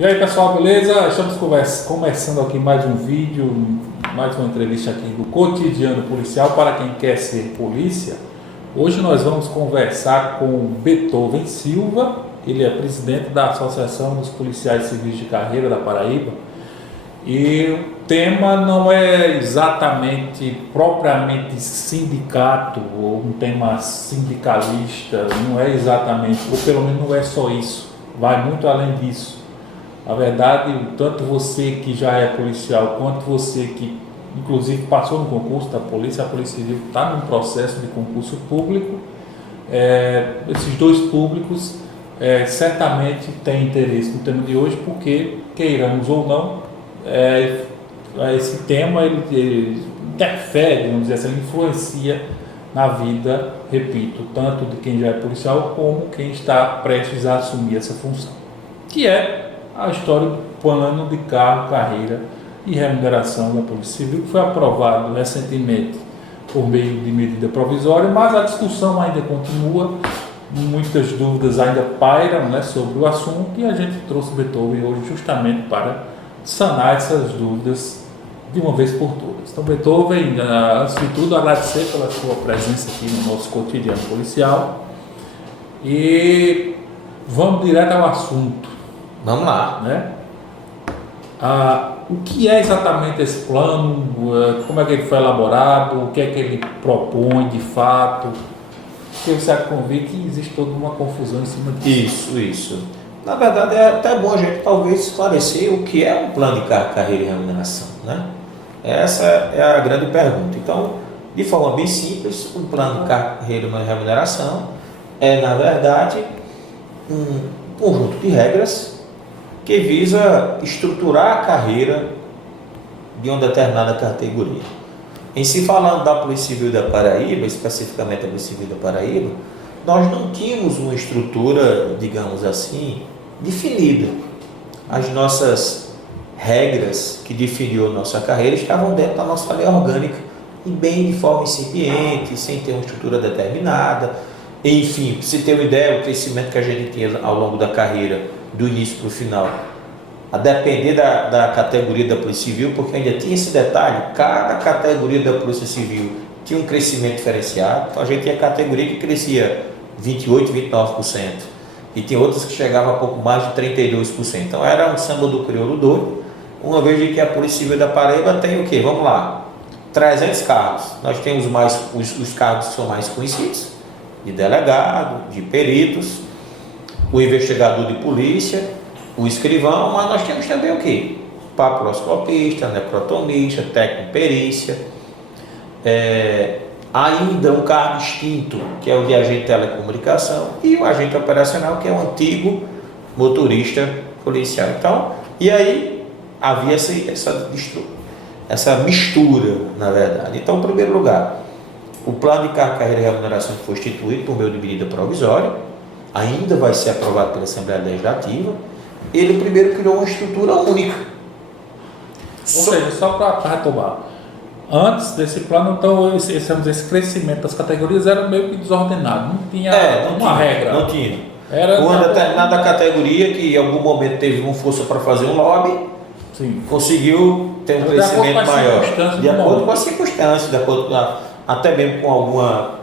E aí pessoal, beleza? Estamos começando aqui mais um vídeo, mais uma entrevista aqui do Cotidiano Policial para quem quer ser polícia. Hoje nós vamos conversar com Beethoven Silva, ele é presidente da Associação dos Policiais Civis de Carreira da Paraíba. E o tema não é exatamente, propriamente sindicato, ou um tema sindicalista, não é exatamente, ou pelo menos não é só isso, vai muito além disso. Na verdade, tanto você que já é policial, quanto você que inclusive passou no concurso da polícia, a Polícia Civil está num processo de concurso público, esses dois públicos certamente têm interesse no tema de hoje, porque, queiramos ou não, esse tema ele interfere, vamos dizer assim, ele influencia na vida, repito, tanto de quem já é policial como quem está prestes a assumir essa função, que é a história do plano de carreira e remuneração da Polícia Civil, que foi aprovado recentemente por meio de medida provisória, mas a discussão ainda continua, muitas dúvidas ainda pairam, né, sobre o assunto, e a gente trouxe o Beethoven hoje justamente para sanar essas dúvidas de uma vez por todas. Então, Beethoven, antes de tudo, agradecer pela sua presença aqui no nosso Cotidiano Policial e vamos direto ao assunto. Vamos lá. Né? O que é exatamente esse plano? Como é que ele foi elaborado? O que é que ele propõe de fato? Porque você convém que existe toda uma confusão em cima disso. Isso. Na verdade, é até bom a gente talvez esclarecer o que é um plano de carreira e remuneração, né? Essa é a grande pergunta. Então, de forma bem simples, um plano de carreira e remuneração é, na verdade, um conjunto de regras que visa estruturar a carreira de uma determinada categoria. Em se falando da Polícia Civil da Paraíba, especificamente a Polícia Civil da Paraíba, nós não tínhamos uma estrutura, digamos assim, definida. As nossas regras que definiam a nossa carreira estavam dentro da nossa lei orgânica e bem de forma incipiente, sem ter uma estrutura determinada. Enfim, para você ter uma ideia, o crescimento que a gente tinha ao longo da carreira, do início para o final, a depender da categoria da Polícia Civil, porque ainda tinha esse detalhe, cada categoria da Polícia Civil tinha um crescimento diferenciado. Então a gente tinha categoria que crescia 28%, 29%, e tinha outras que chegavam a pouco mais de 32%. Então era um samba do crioulo doido, uma vez que a Polícia Civil da Paraíba tem o quê? Vamos lá, 300 cargos. Nós temos os cargos que são mais conhecidos, de delegado, de peritos, o investigador de polícia, o escrivão, mas nós temos também o quê? Papiloscopista, necrotomista, técnico perícia, ainda um cargo extinto, que é o de agente de telecomunicação, e o agente operacional, que é o antigo motorista policial. Então, e aí havia essa mistura, na verdade. Então, em primeiro lugar, o plano de carreira e remuneração que foi instituído por meio de medida provisória, ainda vai ser aprovado pela Assembleia Legislativa. Ele primeiro criou uma estrutura única. Ou seja, só para retomar, antes desse plano, então, esse crescimento das categorias era meio que desordenado, não tinha regra. Não tinha. Era uma determinada categoria que em algum momento teve uma força para fazer um lobby, sim, conseguiu ter um crescimento maior. De acordo com as circunstâncias, de acordo com até mesmo com alguma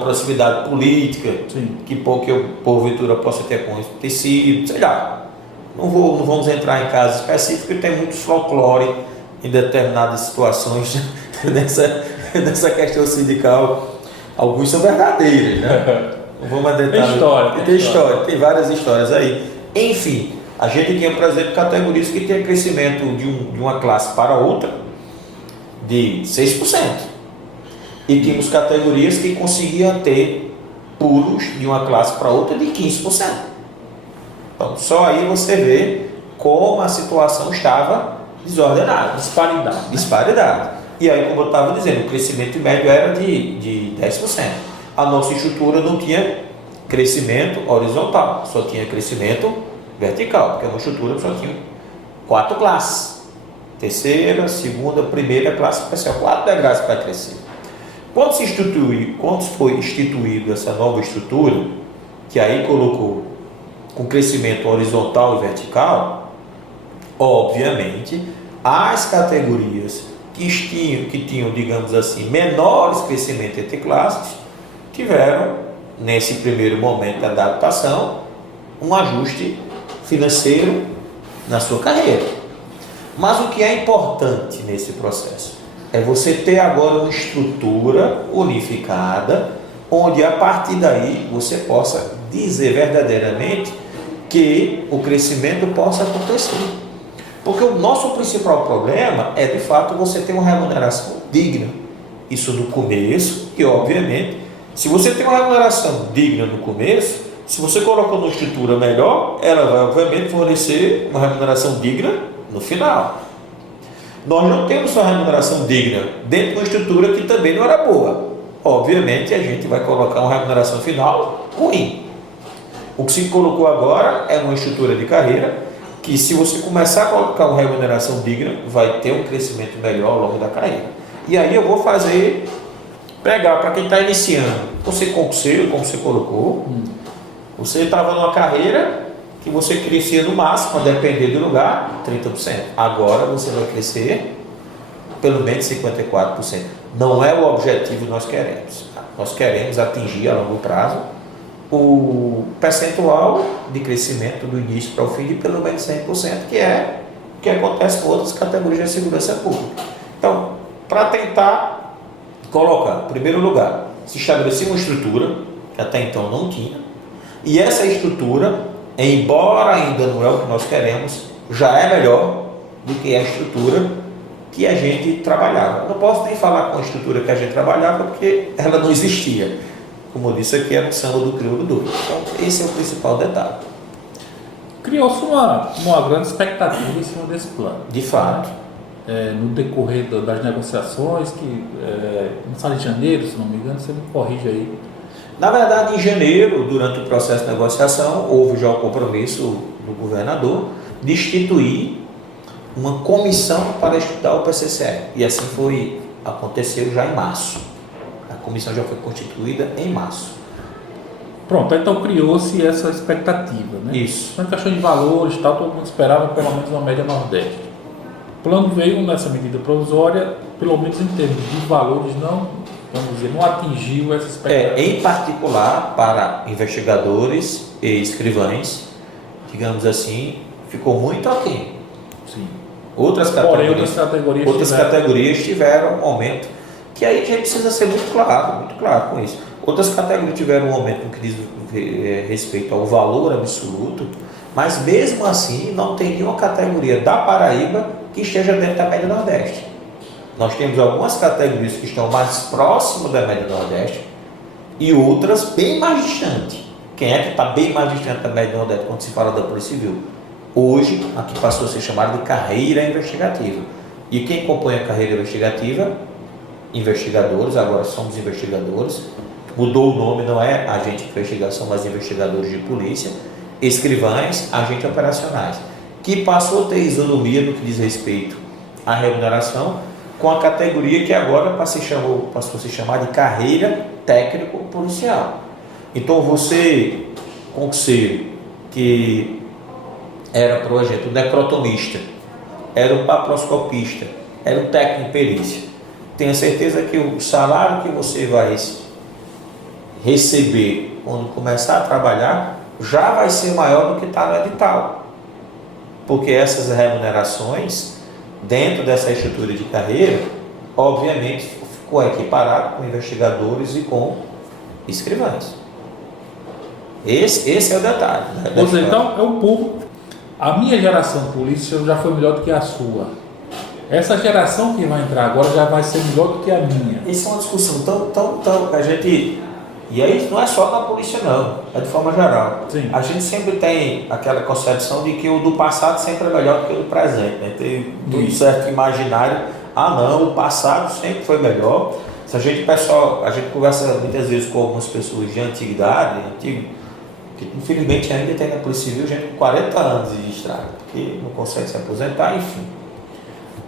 proximidade política, sim, que porventura possa ter acontecido, sei lá. Não vamos entrar em casos específicos, tem muito folclore em determinadas situações nessa questão sindical. Alguns são verdadeiros, né? Não vamos adentrar. Tem história, tem várias histórias aí. Enfim, a gente tinha, por exemplo, categorias que tinham crescimento de uma classe para outra de 6%. E tínhamos categorias que conseguiam ter pulos de uma classe para outra de 15%. Então, só aí você vê como a situação estava desordenada. Disparidade. E aí, como eu estava dizendo, o crescimento médio era de 10%. A nossa estrutura não tinha crescimento horizontal, só tinha crescimento vertical, porque é uma estrutura que só tinha 4 classes. Terceira, segunda, primeira classe especial. 4 degraus para crescer. Quando foi instituída essa nova estrutura, que aí colocou com crescimento horizontal e vertical, Obviamente, as categorias que tinham, digamos assim, menores crescimento entre classes, tiveram, nesse primeiro momento da adaptação, um ajuste financeiro na sua carreira. Mas o que é importante nesse processo é você ter agora uma estrutura unificada, onde a partir daí você possa dizer verdadeiramente que o crescimento possa acontecer. Porque o nosso principal problema é, de fato, você ter uma remuneração digna. Isso no começo, que obviamente, se você tem uma remuneração digna no começo, se você colocou uma estrutura melhor, ela vai, obviamente, fornecer uma remuneração digna no final. Nós não temos uma remuneração digna dentro de uma estrutura que também não era boa. Obviamente, a gente vai colocar uma remuneração final ruim. O que se colocou agora é uma estrutura de carreira que, se você começar a colocar uma remuneração digna, vai ter um crescimento melhor ao longo da carreira. E aí eu vou pegar para quem está iniciando. Você concurseiro, como você colocou, você estava numa carreira que você crescia no máximo, a depender do lugar, 30%. Agora você vai crescer pelo menos 54%. Não é o objetivo que nós queremos. Nós queremos atingir a longo prazo o percentual de crescimento do início para o fim de pelo menos 100%, que é o que acontece com outras categorias de segurança pública. Então, para tentar colocar, em primeiro lugar, se estabelecer uma estrutura, que até então não tinha, e essa estrutura, embora ainda não é o que nós queremos, já é melhor do que a estrutura que a gente trabalhava. Não posso nem falar com a estrutura que a gente trabalhava, porque ela não existia. Como eu disse aqui, era o samba do crioulo doido. Então, esse é o principal detalhe. Criou-se uma grande expectativa em cima desse plano. De fato. No decorrer das negociações, que no de janeiro, se não me engano, você me corrige aí. Na verdade, em janeiro, durante o processo de negociação, houve já o compromisso do governador de instituir uma comissão para estudar o PCCE. E assim aconteceu já em março. A comissão já foi constituída em março. Pronto, então criou-se essa expectativa, né? Isso. Então, em questão de valores, tal, todo mundo esperava pelo menos uma média nordeste. O plano veio nessa medida provisória, pelo menos em termos de valores, não atingiu essa expectativa. Em particular, para investigadores e escrivães, digamos assim, ficou muito aquém. Sim. Outras categorias tiveram um aumento, que aí a gente precisa ser muito claro com isso. Outras categorias tiveram um aumento no que diz respeito ao valor absoluto, mas mesmo assim não tem nenhuma categoria da Paraíba que esteja dentro da média nordeste. Nós temos algumas categorias que estão mais próximas da média nordeste e outras bem mais distantes. Quem é que está bem mais distante da média nordeste quando se fala da Polícia Civil? Hoje, aqui passou a ser chamada de carreira investigativa. E quem compõe a carreira investigativa? Investigadores, agora somos investigadores. Mudou o nome, não é agente de investigação, mas investigadores de polícia. Escrivães, agentes operacionais. Que passou a ter isonomia no que diz respeito à remuneração, com a categoria que agora passou a se chamar de carreira técnico-policial. Então você, concurseiro, que era, por exemplo, necrotomista, era um paproscopista, era um técnico de perícia, tenha certeza que o salário que você vai receber quando começar a trabalhar já vai ser maior do que está no edital. Porque essas remunerações, dentro dessa estrutura de carreira, obviamente ficou equiparado com investigadores e com escrivães. Esse é o detalhe. Né? Ou seja, então é o público. A minha geração polícia já foi melhor do que a sua. Essa geração que vai entrar agora já vai ser melhor do que a minha. Isso é uma discussão tão a gente... E aí não é só na polícia não, é de forma geral. Sim. A gente sempre tem aquela concepção de que o do passado sempre é melhor do que o do presente. Né? Tem um certo imaginário, não, o passado sempre foi melhor. Se a gente conversa muitas vezes com algumas pessoas de antiguidade, que infelizmente ainda tem na Polícia Civil gente com 40 anos de estrada, que não consegue se aposentar, enfim.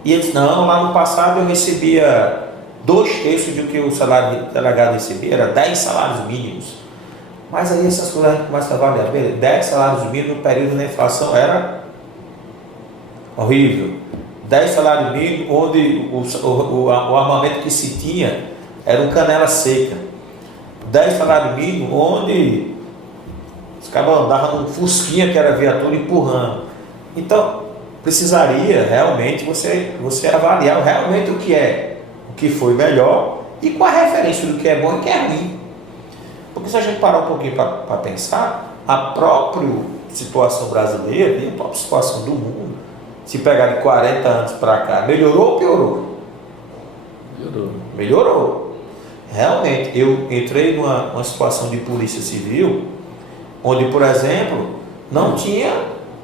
E eles, não, lá no passado eu recebia 2/3 do que o salário delegado recebia, era 10 salários mínimos. Mas aí essas coisas começam a valer. 10 salários mínimos no período da inflação era horrível. 10 salários mínimos, onde o armamento que se tinha era um canela seca. 10 salários mínimos, onde os caras andavam num fusquinha que era viatura empurrando. Então, precisaria realmente você avaliar realmente o que foi melhor e com a referência do que é bom e o que é ruim. Porque se a gente parar um pouquinho para pensar, a própria situação brasileira e a própria situação do mundo, se pegar de 40 anos para cá, melhorou ou piorou? Melhorou. Realmente, eu entrei numa situação de polícia civil, onde, por exemplo, não tinha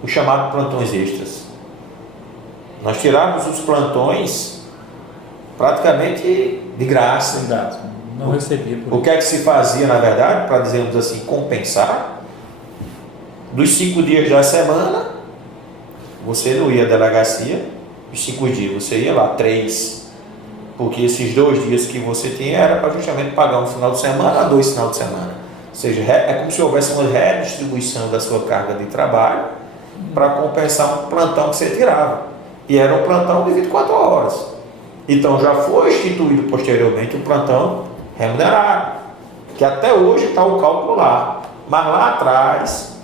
o chamado plantões extras. Nós tirávamos os plantões praticamente de graça. Não recebia. O que é que se fazia, na verdade, para dizermos assim, compensar? Dos 5 dias da semana, você não ia à delegacia, os 5 dias, você ia lá 3, porque esses 2 dias que você tinha era para justamente pagar um final de semana a 2 finais de semana. Ou seja, é como se houvesse uma redistribuição da sua carga de trabalho para compensar um plantão que você tirava. E era um plantão de 24 horas. Então já foi instituído posteriormente o plantão remunerado, que até hoje está o cálculo lá. Mas lá atrás,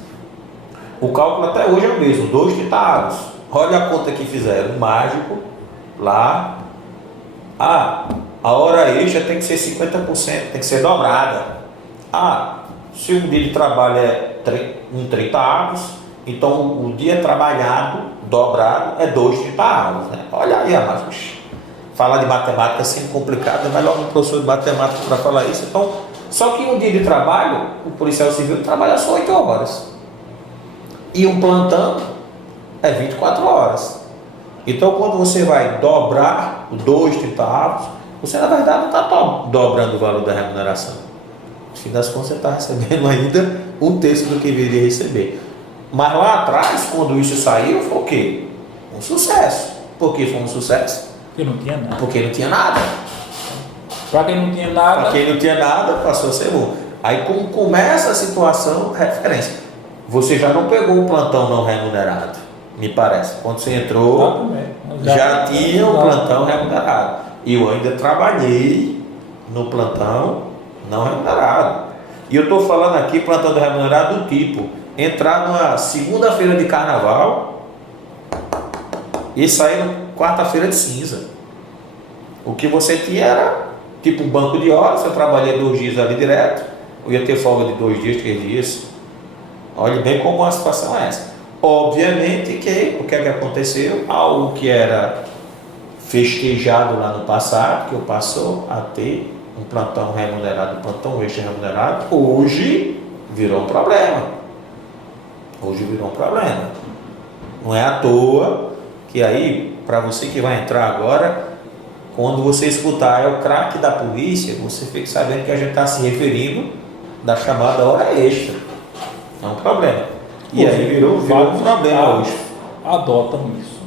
o cálculo até hoje é o mesmo, 2 ditados. Olha a conta que fizeram, mágico, lá. A hora extra tem que ser 50%, tem que ser dobrada. Se um dia de trabalho é 30 avos, então o dia trabalhado, dobrado, é 2 30 avos, né? Olha aí, amados. Falar de matemática é sempre complicado, é melhor um professor de matemática para falar isso. Então, só que um dia de trabalho, o policial civil trabalha só 8 horas. E um plantão é 24 horas. Então, quando você vai dobrar o 2 30 avos, você na verdade não está dobrando o valor da remuneração. No fim das contas, você está recebendo ainda 1/3 do que viria receber. Mas lá atrás, quando isso saiu, foi o quê? Um sucesso. Por que foi um sucesso? Porque não tinha nada. Porque não tinha nada. Para quem não tinha nada. Para quem não tinha nada, passou a ser bom. Aí, como começa a situação, referência. Você já não pegou o plantão não remunerado, me parece. Quando você entrou, já tinha o plantão remunerado. E eu ainda trabalhei no plantão não remunerado. E eu estou falando aqui plantão não remunerado do tipo entrar numa segunda-feira de carnaval e sair na quarta-feira de cinza. O que você tinha era tipo um banco de horas. Eu trabalhei 2 dias ali direto, eu ia ter folga de 2 dias, 3 dias. Olhe bem como a situação é essa. Obviamente que o que é que aconteceu? Algo que era festejado lá no passado, que eu passou a ter um plantão remunerado, um plantão extra remunerado, hoje virou um problema. Não é à toa que aí, para você que vai entrar agora, quando você escutar é o craque da polícia, você fica sabendo que a gente está se referindo da chamada hora extra. É um problema. E aí virou um problema hoje. Adotam isso.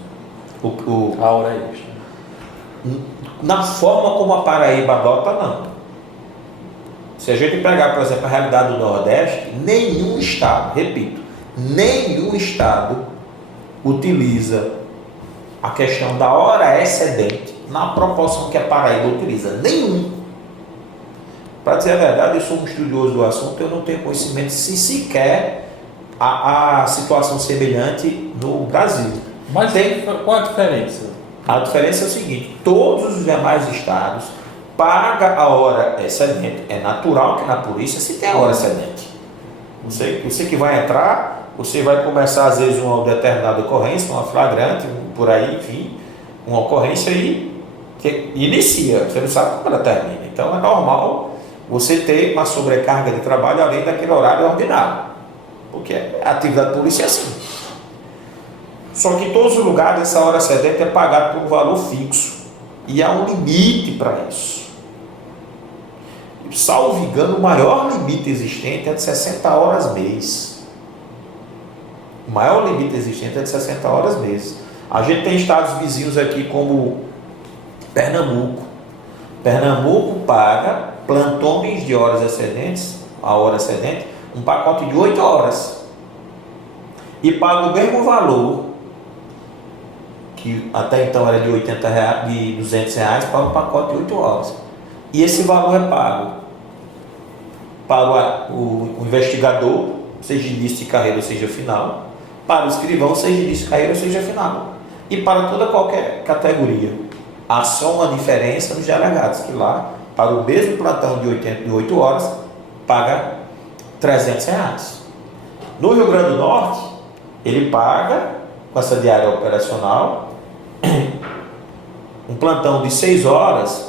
A hora extra. Na forma como a Paraíba adota, não. Se a gente pegar, por exemplo, a realidade do Nordeste, nenhum estado, repito, nenhum estado utiliza a questão da hora excedente na proporção que a Paraíba utiliza. Nenhum. Para dizer a verdade, eu sou um estudioso do assunto, eu não tenho conhecimento se sequer a situação semelhante no Brasil. Mas qual a diferença? A diferença é o seguinte: todos os demais estados pagam a hora excedente. É natural que na polícia se tenha hora excedente. Você que vai entrar, você vai começar às vezes uma determinada ocorrência, uma flagrante, por aí, enfim, uma ocorrência aí que inicia, você não sabe como ela termina. Então é normal você ter uma sobrecarga de trabalho além daquele horário ordinário, porque a atividade policial é assim. Só que em todos os lugares essa hora excedente é pagada por um valor fixo e há um limite para isso. Salvo engano, o maior limite existente é de 60 horas mês. O maior limite existente é de 60 horas mês. A gente tem estados vizinhos aqui como Pernambuco. Pernambuco paga plantões de horas excedentes, a hora excedente, um pacote de 8 horas. E paga o mesmo valor que até então era de R$ 80, de R$ 200 para um pacote de 8 horas. E esse valor é pago para o investigador, seja início de carreira ou seja final, para o escrivão, seja início de carreira ou seja final, e para toda qualquer categoria. Há só uma diferença nos delegados, que lá, para o mesmo plantão de 8 horas, paga R$ 300. No Rio Grande do Norte, ele paga, com essa diária operacional, um plantão de 6 horas,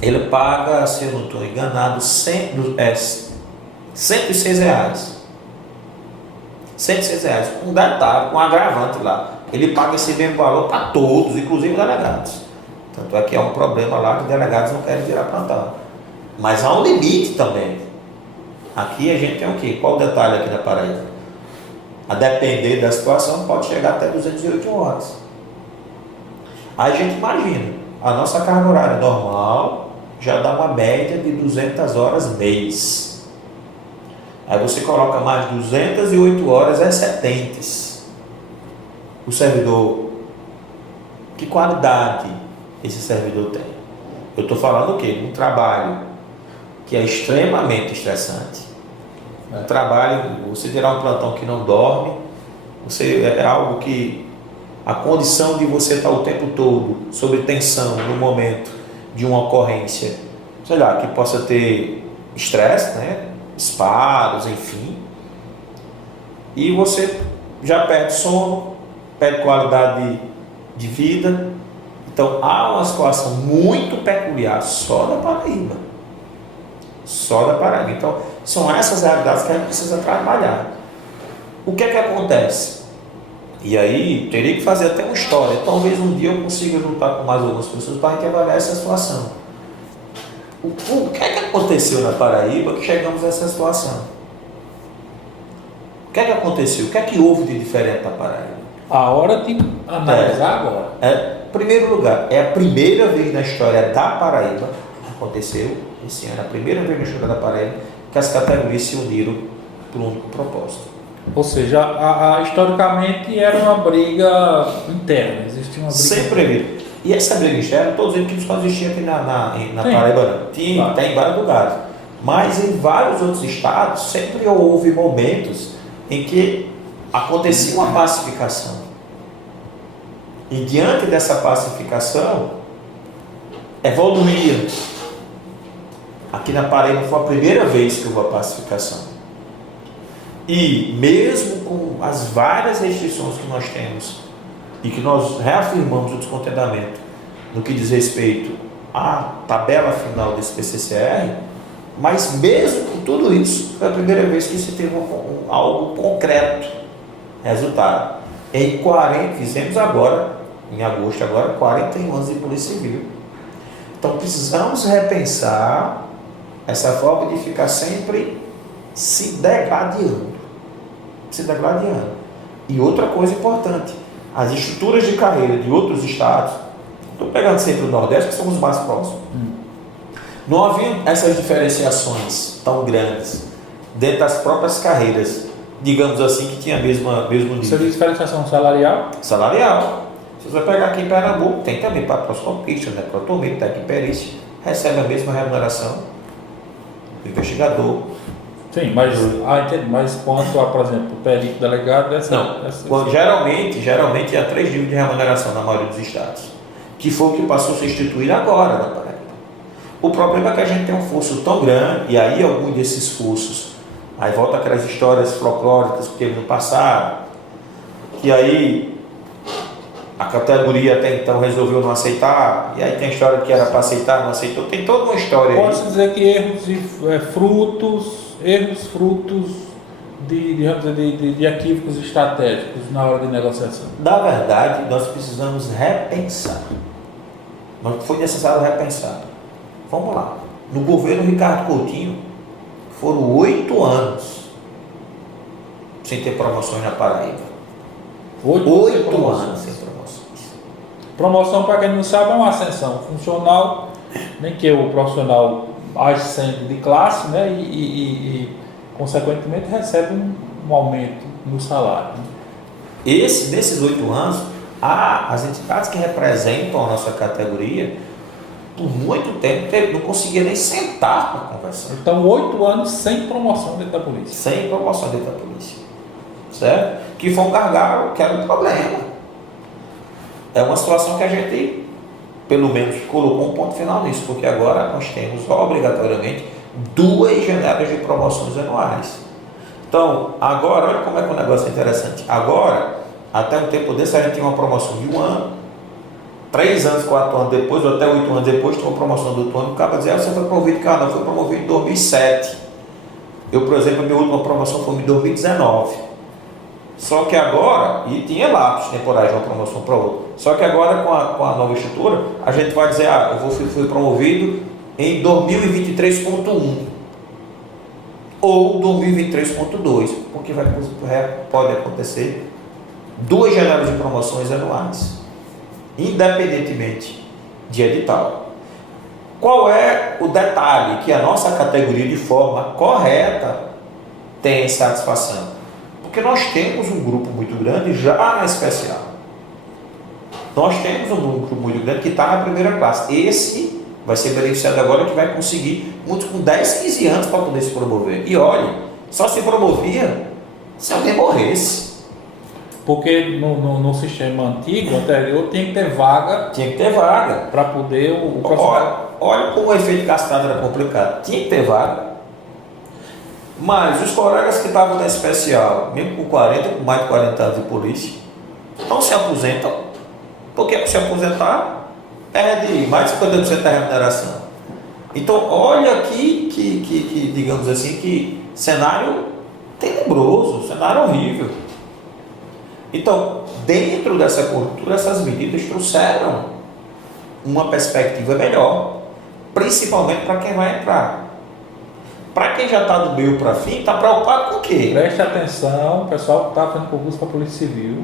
ele paga, se eu não estou enganado, R$ 106. R$ 106, com um detalhe, com um agravante lá. Ele paga esse mesmo valor para todos, inclusive delegados. Tanto é que é um problema lá que delegados não querem virar plantão. Mas há um limite também. Aqui a gente tem o quê? Qual o detalhe aqui na Paraíba? A depender da situação, pode chegar até 208 horas. Aí a gente imagina, a nossa carga horária normal já dá uma média de 200 horas mês. Aí você coloca mais 208 horas excedentes. O servidor, que qualidade esse servidor tem? Eu estou falando o quê? Um trabalho que é extremamente estressante. Um trabalho, você terá um plantão que não dorme, é algo que a condição de você estar o tempo todo sob tensão no momento de uma ocorrência, sei lá, que possa ter estresse, né? Disparos, enfim, e você já perde sono, perde qualidade de vida. Então há uma situação muito peculiar só da Paraíba. Só da Paraíba. Então são essas realidades que a gente precisa trabalhar. O que é que acontece? E aí teria que fazer até uma história. Talvez um dia eu consiga juntar com mais algumas pessoas para a gente avaliar essa situação. O que é que aconteceu na Paraíba que chegamos a essa situação? O que é que aconteceu? O que é que houve de diferente na Paraíba? A hora de analisar agora. Em primeiro lugar, é a primeira vez na história da Paraíba, aconteceu esse ano, a primeira vez na história da Paraíba, que as categorias se uniram por um único propósito. Ou seja, historicamente era uma briga interna, existia uma briga. Sempre viu. E essa briga externa, estou dizendo que não existia aqui na Paraíba, não. Tem em vários lugares. Mas em vários outros estados, sempre houve momentos em que acontecia uma pacificação. E diante dessa pacificação, evoluía. Aqui na Paraíba foi a primeira vez que houve a pacificação. E mesmo com as várias restrições que nós temos e que nós reafirmamos o descontentamento no que diz respeito à tabela final desse PCCR, mas mesmo com tudo isso, foi a primeira vez que se teve algo concreto, resultado. Fizemos agora, em agosto, 41 anos de Polícia Civil. Então precisamos repensar essa forma de ficar sempre se degladiando. E outra coisa importante, as estruturas de carreira de outros estados, estou pegando sempre o Nordeste, que são os mais próximos, não havia essas diferenciações tão grandes dentro das próprias carreiras, digamos assim, que tinha mesmo nível. Você diz diferenciação salarial? Salarial. Se você pegar aqui em Pernambuco, tem também patrocopista, né? Protomito, técnico e perícia, recebe a mesma remuneração do investigador. Sim, mas quanto a, por exemplo, o perito delegado, geralmente há 3 níveis de remuneração na maioria dos estados, que foi o que passou a ser instituído agora na Paraíba. O problema é que a gente tem um fosso tão grande, e aí alguns desses fossos, aí volta aquelas histórias folclóricas que teve no passado, que aí a categoria até então resolveu não aceitar, e aí tem a história que era para aceitar, não aceitou, tem toda uma história. Pode-se dizer que erros frutos de equívocos estratégicos na hora de negociação. Na verdade, nós precisamos repensar. Mas foi necessário repensar. Vamos lá. No governo Ricardo Coutinho, foram 8 anos sem ter promoções na Paraíba. 8 anos sem promoções. Promoção, para quem não sabe, é uma ascensão funcional, nem que o profissional ascende de classe, né, e consequentemente recebe um aumento no salário. Nesses 8 anos, as entidades que representam a nossa categoria, por muito tempo, não conseguia nem sentar para conversar. Então, 8 anos sem promoção dentro da polícia. Sem promoção dentro da polícia. Certo? Que foi um gargalo, que era um problema. É uma situação que a gente, pelo menos, colocou um ponto final nisso, porque agora nós temos obrigatoriamente 2 janelas de promoções anuais. Então, agora, olha como é que o negócio é interessante. Agora, até um tempo desse, a gente tinha uma promoção de 1 ano, 3 anos, 4 anos depois, ou até 8 anos depois, tinha uma promoção do outro ano, o cara dizia, você foi promovido, cara, não, foi promovido em 2007. Eu, por exemplo, a minha última promoção foi em 2019. Só que agora, e tinha lapsos temporais de uma promoção para outra, só que agora com a nova estrutura, a gente vai dizer, eu fui promovido em 2023.1 ou 2023.2, porque pode acontecer 2 janelas de promoções anuais, independentemente de edital. Qual é o detalhe que a nossa categoria, de forma correta, tem satisfação? Porque nós temos um grupo muito grande já na especial. Nós temos um grupo muito grande que está na primeira classe. Esse vai ser beneficiado agora, que vai conseguir, muitos com 10, 15 anos para poder se promover. E olha, só se promovia se alguém morresse. Porque no sistema antigo, anterior, tinha que ter vaga. Tinha que ter vaga. Para poder o profissional. Olha como o efeito cascata era complicado. Tinha que ter vaga. Mas os colegas que estavam na especial, mesmo com 40, com mais de 40 anos de polícia, não se aposentam, porque se aposentar, perde mais de 50% da remuneração. Então, olha aqui que digamos assim, que cenário tenebroso, cenário horrível. Então, dentro dessa cultura, essas medidas trouxeram uma perspectiva melhor, principalmente para quem vai entrar. Para quem já está do meio para fim, está preocupado com o quê? Preste atenção, o pessoal que está fazendo concurso para a Polícia Civil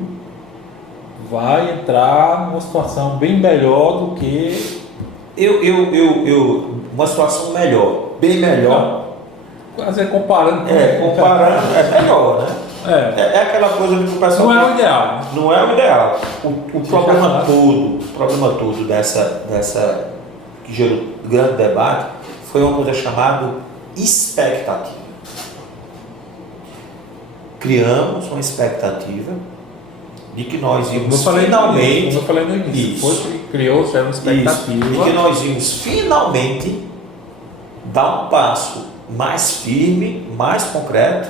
vai entrar numa situação bem melhor do que... Uma situação melhor, bem melhor. Quer dizer, comparando... Comparando é melhor, né? É aquela coisa que o pessoal... Não é o ideal. Não é o ideal. O problema todo dessa que gerou grande debate foi uma coisa chamada expectativa. Criamos uma expectativa de que nós íamos finalmente... Como eu falei no início, criou-se uma expectativa... de que nós íamos finalmente dar um passo mais firme, mais concreto,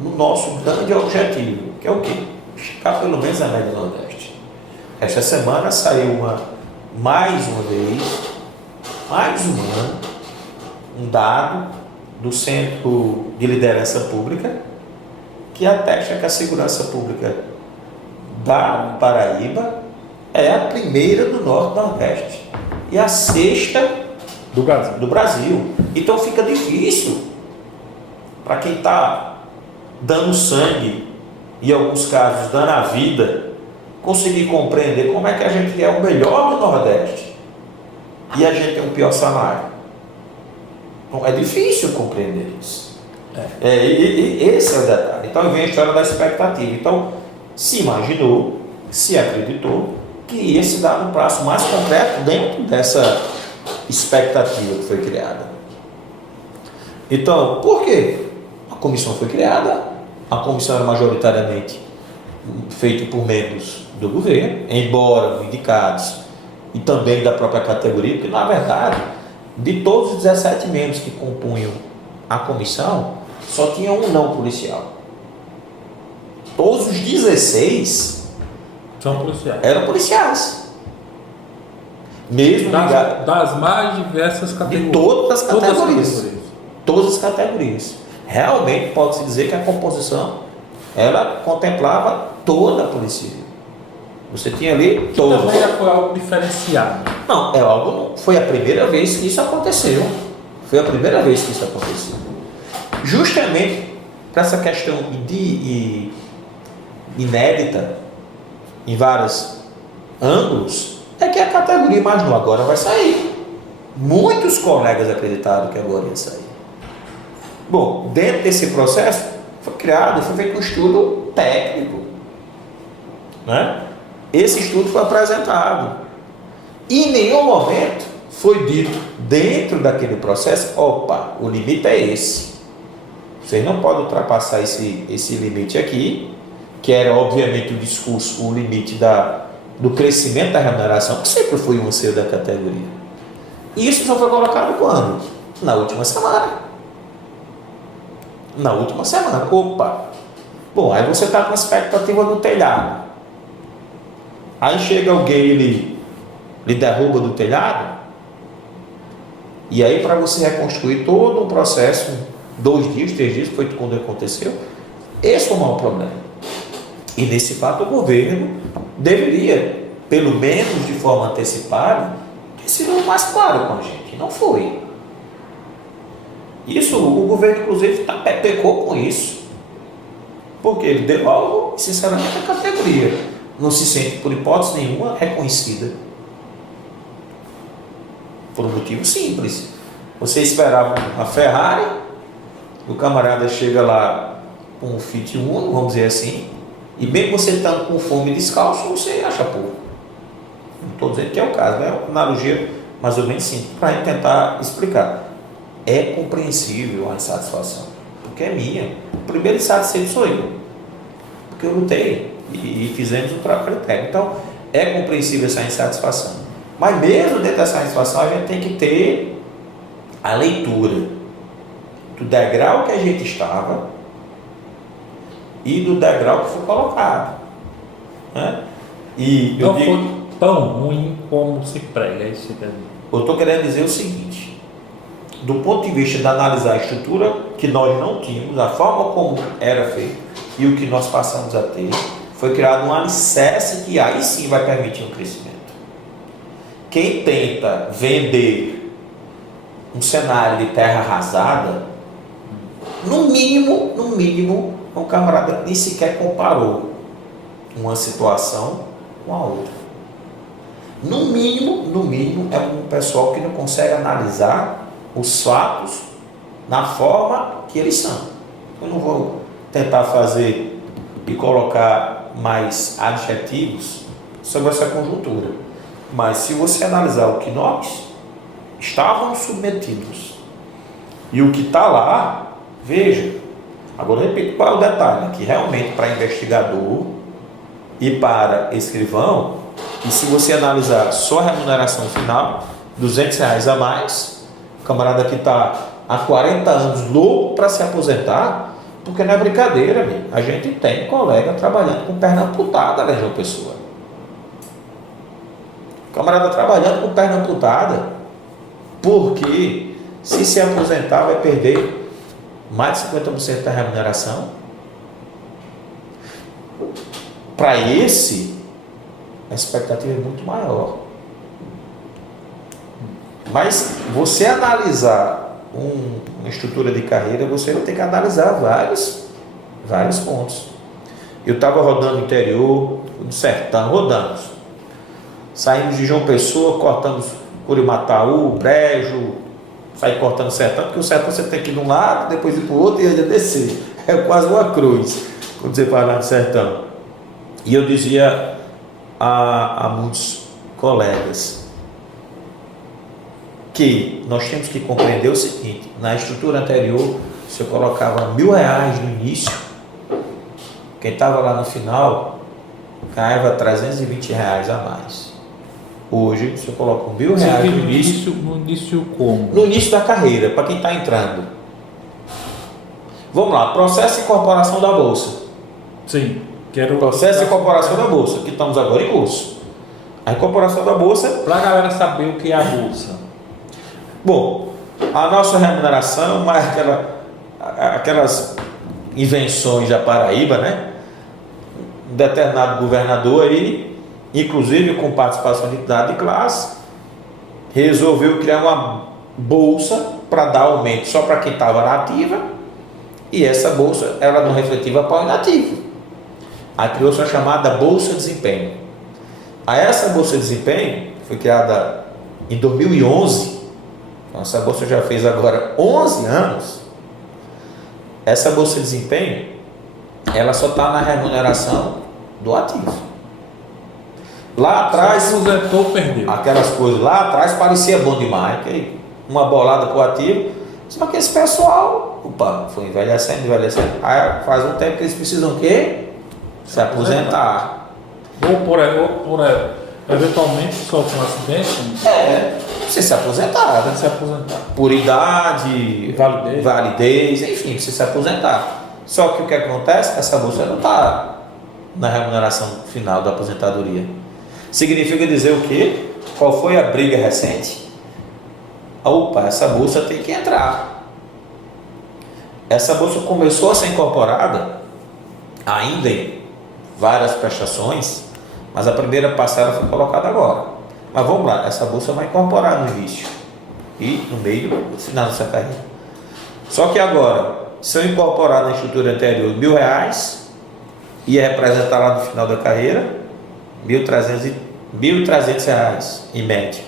no nosso grande objetivo, que é o quê? Chegar pelo menos a média do Nordeste. Esta semana saiu mais uma vez, mais um ano, um dado do Centro de Liderança Pública que atesta que a segurança pública da Paraíba é a primeira do Norte e Nordeste e a 6ª do Brasil. Então fica difícil para quem está dando sangue e, em alguns casos, dando a vida, conseguir compreender como é que a gente é o melhor do Nordeste e a gente tem o pior salário. Então, é difícil compreender isso. Esse é o detalhe. Então vem a história da expectativa. Então, se imaginou, se acreditou que ia se dar um prazo mais concreto dentro dessa expectativa que foi criada. Então, por quê? A comissão foi criada, a comissão era majoritariamente feita por membros do governo, embora indicados, e também da própria categoria, porque na verdade, de todos os 17 membros que compunham a comissão, só tinha um não policial. Todos os 16 eram policiais. Mesmo das mais diversas categorias. De todas as categorias. Todas as categorias. Realmente pode-se dizer que a composição ela contemplava toda a polícia. Você tinha ali todos. Também já foi algo diferenciado. Não, foi a primeira vez que isso aconteceu. Foi a primeira vez que isso aconteceu. Justamente para essa questão de inédita em vários ângulos, é que a categoria mais nova agora vai sair. Muitos colegas acreditaram que agora ia sair. Bom, dentro desse processo foi feito um estudo técnico, né? Esse estudo foi apresentado. E em nenhum momento foi dito, dentro daquele processo, opa, o limite é esse. Vocês não podem ultrapassar esse limite aqui, que era obviamente o discurso, o limite do crescimento da remuneração, que sempre foi um anseio da categoria. E isso só foi colocado quando? Na última semana. Na última semana. Opa! Bom, aí você está com a expectativa no telhado. Aí chega alguém e lhe derruba do telhado. E aí, para você reconstruir todo um processo, 2 dias, 3 dias, foi quando aconteceu, esse é o maior problema. E nesse fato, o governo deveria, pelo menos de forma antecipada, ter sido mais claro com a gente. Não foi. Isso, o governo, inclusive, pecou com isso. Porque ele deu algo, sinceramente, a categoria não se sente, por hipótese nenhuma, reconhecida. Por um motivo simples. Você esperava uma Ferrari, o camarada chega lá com um Fiat Uno, vamos dizer assim, e mesmo você estando com fome e descalço, você acha pouco. Não estou dizendo que é o caso, né? É uma analogia mais ou menos simples, para a gente tentar explicar. É compreensível a insatisfação, porque é minha. O primeiro insatisfeito sou eu, porque eu lutei e fizemos o próprio critério. Então, é compreensível essa insatisfação. Mas mesmo dentro dessa insatisfação, a gente tem que ter a leitura do degrau que a gente estava e do degrau que foi colocado. Né? E não foi tão ruim como se prega, isso que quer dizer. Eu estou querendo dizer o seguinte: do ponto de vista de analisar a estrutura que nós não tínhamos, a forma como era feito e o que nós passamos a ter, foi criado um alicerce que aí sim vai permitir um crescimento. Quem tenta vender um cenário de terra arrasada, no mínimo, um camarada nem sequer comparou uma situação com a outra. No mínimo, é um pessoal que não consegue analisar os fatos na forma que eles são. Eu não vou tentar fazer e colocar mais adjetivos sobre essa conjuntura, mas se você analisar o que nós estávamos submetidos e o que está lá, veja. Agora eu repito, qual é o detalhe? Que realmente para investigador e para escrivão, e se você analisar só a remuneração final, R$200 a mais, o camarada que está há 40 anos louco para se aposentar, porque não é brincadeira, amigo. A gente tem colega trabalhando com perna amputada, né, João Pessoa? O camarada trabalhando com perna amputada, porque se aposentar vai perder mais de 50% da remuneração. Para esse, a expectativa é muito maior. Mas você analisar uma estrutura de carreira, você vai ter que analisar vários pontos. Eu estava rodando no interior, no sertão, rodamos. Saímos de João Pessoa, cortamos Curimataú, Brejo, saí cortando o sertão, porque o sertão você tem que ir de um lado, depois ir para o outro e ainda descer. É quase uma cruz, quando você vai lá no sertão. E eu dizia a muitos colegas que nós temos que compreender o seguinte: na estrutura anterior, você colocava R$1.000 no início, quem estava lá no final ganhava R$320 a mais. Hoje, você coloca R$1.000 no início. No início como? No início da carreira, para quem está entrando. Vamos lá, processo de incorporação da Bolsa. Sim. Processo de incorporação da Bolsa, que estamos agora em curso. A incorporação da Bolsa... Para a galera saber o que é a Bolsa. Bom, a nossa remuneração, mais aquelas invenções da Paraíba, né? Um determinado governador aí, inclusive com participação de entidade de classe, resolveu criar uma bolsa para dar aumento só para quem estava na ativa, e essa bolsa ela não refletiva para o inativo. Aí criou-se a chamada Bolsa de Desempenho. Essa Bolsa de Desempenho foi criada em 2011, então essa bolsa já fez agora 11 anos. Essa Bolsa de Desempenho ela só está na remuneração do ativo. Lá atrás, se aposentou, perdeu. aquelas coisas lá atrás parecia bom demais, que uma bolada pro ativo. Só que esse pessoal, opa, foi envelhecendo. Aí faz um tempo que eles precisam o quê? Se aposentar. Ou eventualmente sofre um acidente, Precisa se aposentar. tem que se aposentar. Por idade, Validez. enfim, precisa se aposentar. Só que o que acontece? Essa bolsa não está na remuneração final da aposentadoria. Significa dizer o quê? Qual foi a briga recente? Opa, essa bolsa tem que entrar. Essa bolsa começou a ser incorporada ainda em várias prestações, mas a primeira parcela foi colocada agora. Mas vamos lá, essa bolsa vai incorporar no início e no meio do final da sua carreira. Só que agora, se eu incorporar na estrutura anterior R$1.000, ia representar lá no final da carreira R$1.300 em média.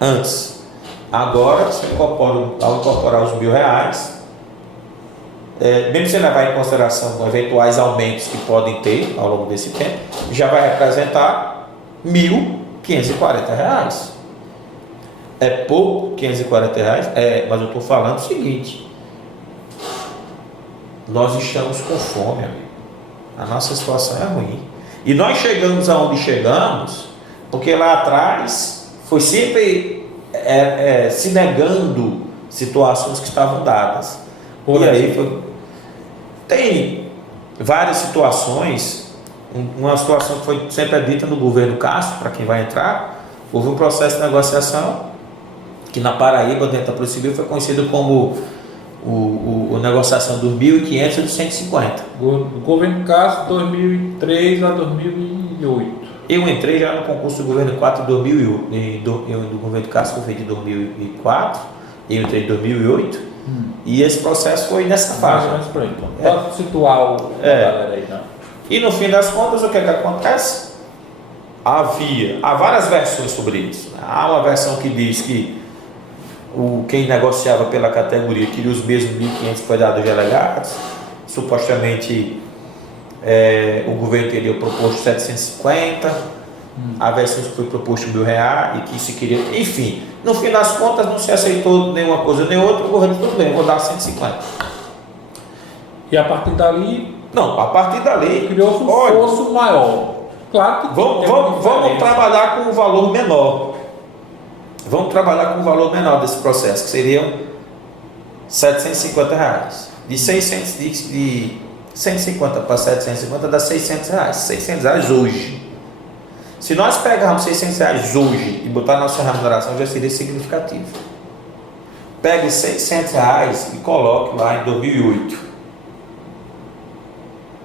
Antes. Agora, se eu ao incorporar os R$1.000, mesmo sem levar em consideração eventuais aumentos que podem ter ao longo desse tempo, já vai representar R$1.540. É pouco, R$540? Mas eu estou falando o seguinte: nós estamos com fome, amigo. A nossa situação é ruim. E nós chegamos aonde chegamos porque lá atrás foi sempre se negando situações que estavam dadas. Tem várias situações. Uma situação que foi sempre dita no governo Castro, para quem vai entrar, houve um processo de negociação que na Paraíba, dentro da Polícia Civil, foi conhecido como a negociação dos 1.500 e dos 150. O governo Castro, 2003 a 2008. Eu entrei já no concurso do governo 4 de 2008, do governo Castro foi de 2004, eu entrei em 2008, e esse processo foi nessa faixa. Pode situar a galera aí, não? E no fim das contas, o que acontece? Há várias versões sobre isso. Há uma versão que diz que quem negociava pela categoria queria os mesmos 1.500 que foi dado aos delegados. Supostamente o governo teria proposto 750, a versão que foi proposto R$1.000 e que se queria, enfim, no fim das contas não se aceitou nenhuma coisa nem outra. O governo, tudo bem, vou dar 150. E a partir dali? Não, a partir dali criou um esforço maior. Claro que vamos trabalhar com um valor menor. Vamos trabalhar com um valor menor desse processo, que seriam R$750. De 150 para 750 dá R$600. R$600 hoje. Se nós pegarmos R$600 hoje e botar na nossa remuneração, já seria significativo. Pegue R$600 e coloque lá em 2008.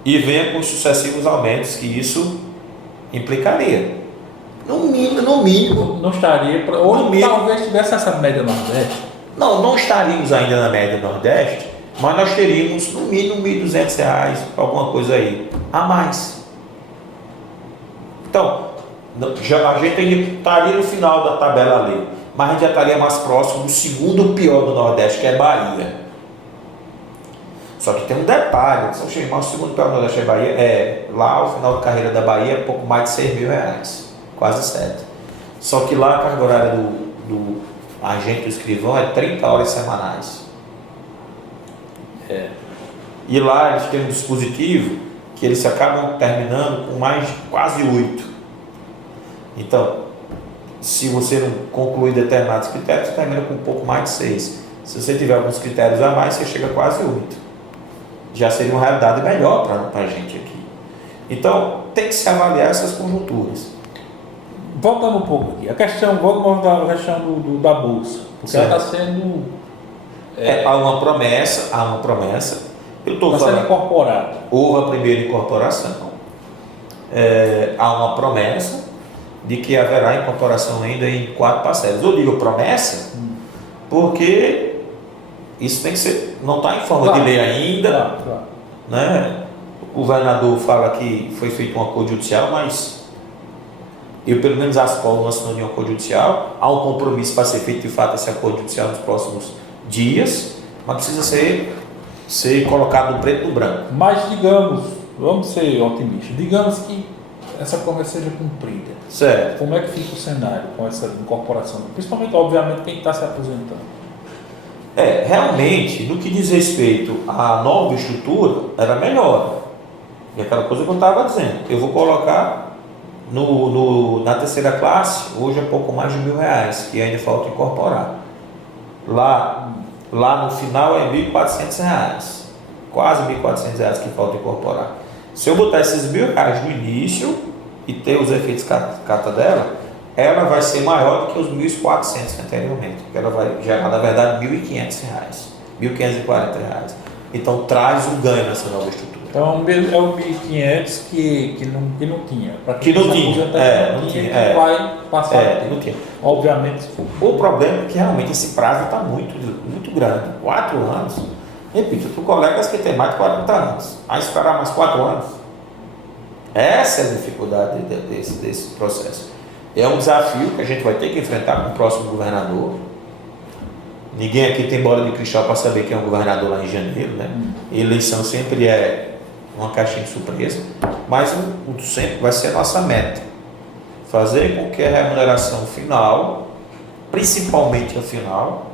E venha com os sucessivos aumentos que isso implicaria. No mínimo. Não estaria. Ou talvez tivesse essa média Nordeste. Não estaríamos ainda na média Nordeste, mas nós teríamos no mínimo R$1.200, alguma coisa aí, a mais. Então, a gente ainda estaria no final da tabela ali, mas a gente já estaria mais próximo do segundo pior do Nordeste, que é Bahia. Só que tem um detalhe: se eu chamar o segundo pior do Nordeste é Bahia, lá o final de carreira da Bahia é pouco mais de R$6.000, quase 7. Só que lá a carga horária do agente do escrivão é 30 horas semanais. E lá eles têm um dispositivo que eles acabam terminando com mais de quase 8. Então, se você não concluir determinados critérios, você termina com um pouco mais de 6. Se você tiver alguns critérios a mais, você chega a quase 8. Já seria uma realidade melhor para a gente aqui. Então, tem que se avaliar essas conjunturas. Voltando um pouco aqui, vamos voltar à questão da Bolsa, porque ela está sendo... Há uma promessa. Está sendo incorporada. Houve a primeira incorporação. Há uma promessa de que haverá incorporação ainda em 4 parcelas. Eu digo promessa porque isso tem que ser, não está em forma de lei ainda. Claro. Né? O governador fala que foi feito um acordo judicial, mas eu, pelo menos, Aspol não assinou nenhum acordo judicial. Há um compromisso para ser feito de fato esse acordo judicial nos próximos dias, mas precisa ser colocado no preto no branco. Mas digamos, vamos ser otimistas, digamos que essa promessa seja cumprida, Certo. como é que fica o cenário com essa incorporação? Principalmente, obviamente, quem está se aposentando. Realmente, no que diz respeito à nova estrutura, era melhor. E aquela coisa que eu estava dizendo, eu vou colocar na terceira classe, hoje é pouco mais de R$1.000, que ainda falta incorporar. Lá no final é R$1.400, quase R$1.400 que falta incorporar. Se eu botar esses R$1.000 no início e ter os efeitos cata dela, ela vai ser maior do que os R$1.400 anteriormente, porque ela vai gerar, na verdade, R$1.500, R$1.540. Então traz um ganho nessa nova estrutura. Então é o 1.500 que não tinha. Pra Que não tinha, não tinha. Vai passar a ter. Não tinha. Obviamente. O problema é que realmente esse prazo está muito, muito grande. 4 anos. Repito, tu colegas que têm mais de 40 anos. A esperar mais 4 anos. Essa é a dificuldade desse processo. É um desafio que a gente vai ter que enfrentar com o próximo governador. Ninguém aqui tem bola de cristal para saber quem é o governador lá em janeiro, né? Eleição sempre é uma caixinha de surpresa, mas sempre vai ser a nossa meta. Fazer com que a remuneração final, principalmente a final,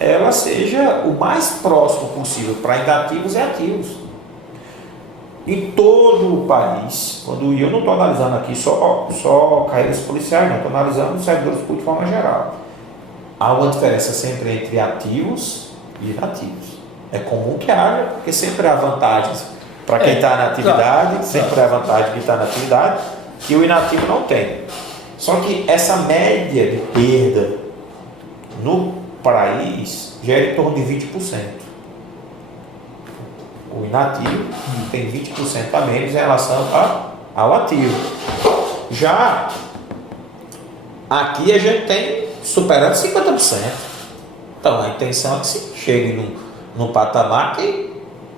ela seja o mais próximo possível para inativos e ativos. Em todo o país, e eu não estou analisando aqui só carreiras policiais, não, estou analisando os servidores públicos de forma geral. Há uma diferença sempre entre ativos e inativos. É comum que haja, porque sempre há vantagens para quem está na atividade, sempre há vantagem de quem está na atividade, que o inativo não tem. Só que essa média de perda no país já é em torno de 20%. O inativo tem 20% a menos em relação ao ativo. Já aqui a gente tem superando 50%. Então a intenção é que se chegue num patamar que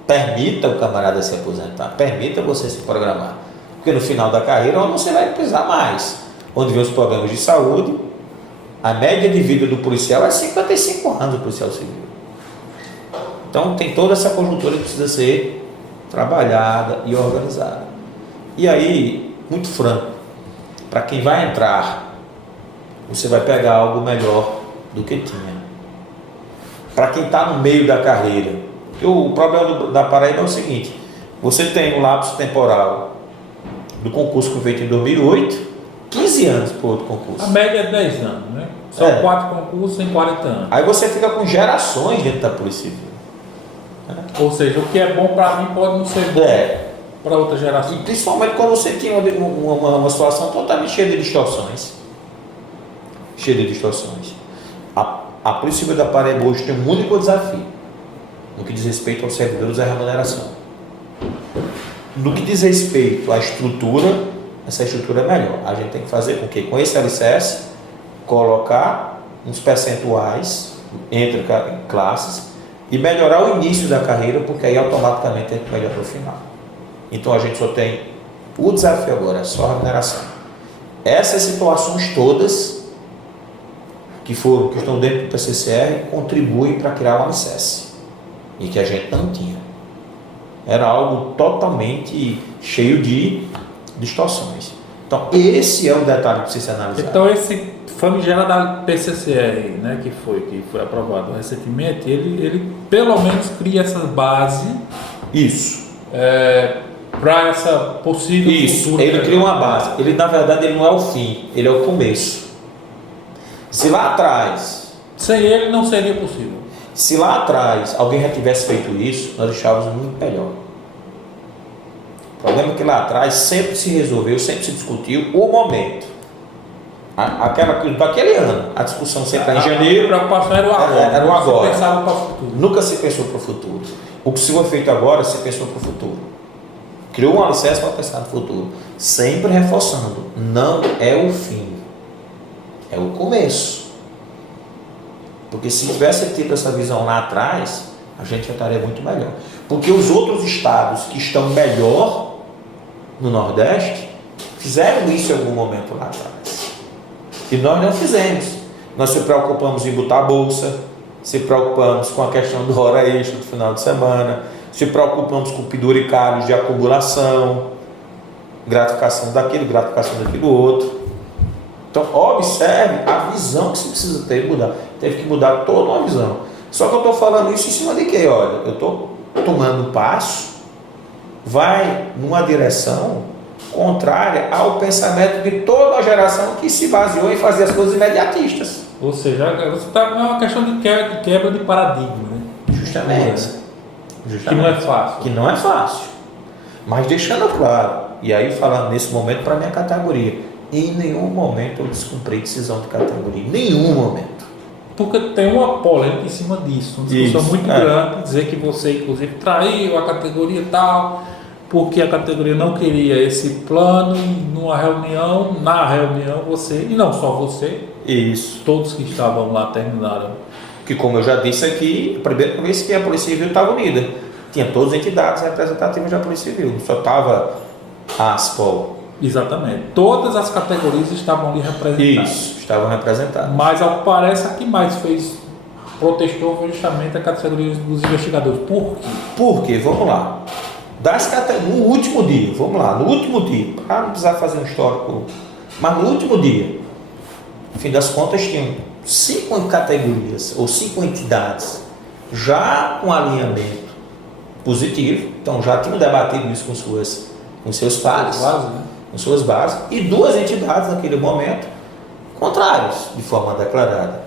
permita o camarada se aposentar, permita você se programar. Porque no final da carreira você vai precisar mais. Onde vem os problemas de saúde, a média de vida do policial é 55 anos, do policial civil. Então tem toda essa conjuntura que precisa ser trabalhada e organizada. E aí, muito franco, para quem vai entrar, você vai pegar algo melhor do que tinha. Para quem está no meio da carreira, o problema da Paraíba é o seguinte: você tem um lapso temporal do concurso que foi feito em 2008, 15 anos para outro concurso. A média é 10 anos, né? São 4 concursos em 40 anos. Aí você fica com gerações dentro da Polícia Civil. Ou seja, o que é bom para mim pode não ser bom para outra geração. E principalmente quando você tem uma situação totalmente cheia de distorções. A Polícia Civil da Paraíba hoje tem um único desafio no que diz respeito aos servidores e à remuneração. No que diz respeito à estrutura, essa estrutura é melhor. A gente tem que fazer com que, com esse alicerce, colocar uns percentuais entre classes e melhorar o início da carreira, porque aí automaticamente é melhor o final. Então a gente só tem o desafio agora, é só a remuneração. Essas situações todas que estão dentro do PCCR contribuem para criar o alicerce, e que a gente não tinha. Era algo totalmente cheio de distorções. Então esse é o detalhe que precisa ser analisado. Então esse famigerado da PCCR, né, que foi aprovado recentemente, ele pelo menos cria essa base. Isso. Para essa possível. Isso. Ele cria uma base. Ele na verdade ele não é o fim, ele é o começo. Se lá atrás, sem ele não seria possível. Se lá atrás alguém já tivesse feito isso, nós deixávamos muito melhor. O problema é que lá atrás sempre se resolveu, sempre se discutiu o momento. Daquele ano, a discussão sempre era em janeiro. A preocupação era o agora. Era o agora. Se pensava para o futuro. Nunca se pensou para o futuro. O que se foi feito agora, se pensou para o futuro. Criou um alicerce para pensar no futuro. Sempre reforçando, não é o fim, é o começo. Porque se tivesse tido essa visão lá atrás, a gente já estaria muito melhor. Porque os outros estados que estão melhor no Nordeste fizeram isso em algum momento lá atrás. E nós não fizemos. Nós se preocupamos em botar a bolsa, se preocupamos com a questão do hora extra do final de semana, se preocupamos com penduricalhos de acumulação. gratificação daquilo outro. Então, observe a visão que você precisa ter de mudar. Teve que mudar toda uma visão. Só que eu estou falando isso em cima de quê? Olha, eu estou tomando um passo, vai numa direção contrária ao pensamento de toda a geração que se baseou em fazer as coisas imediatistas. Ou seja, você está com uma questão de quebra de paradigma, né? Justamente. Que não é fácil. Que não é fácil. Mas deixando claro, e aí falando nesse momento para a minha categoria, em nenhum momento eu descumpri decisão de categoria. Em nenhum momento. Porque tem uma polêmica em cima disso, uma discussão muito grande, dizer que você inclusive traiu a categoria e tal, porque a categoria não queria esse plano, e na reunião você, e não só você, isso, todos que estavam lá terminaram. Que como eu já disse aqui, a primeira vez que a Polícia Civil estava unida, tinha todas as entidades representativas da Polícia Civil, só estava a ASPOL. Exatamente, todas as categorias estavam ali representadas. Isso, estavam representadas. Mas ao parecer a que mais protestou foi justamente a categoria dos investigadores. Por quê? Porque, vamos lá, no último dia, para não precisar fazer um histórico, mas no último dia, no fim das contas, tinham 5 categorias ou 5 entidades já com alinhamento positivo, então já tinham debatido isso com seus pares, com suas bases, e 2 entidades naquele momento contrárias, de forma declarada.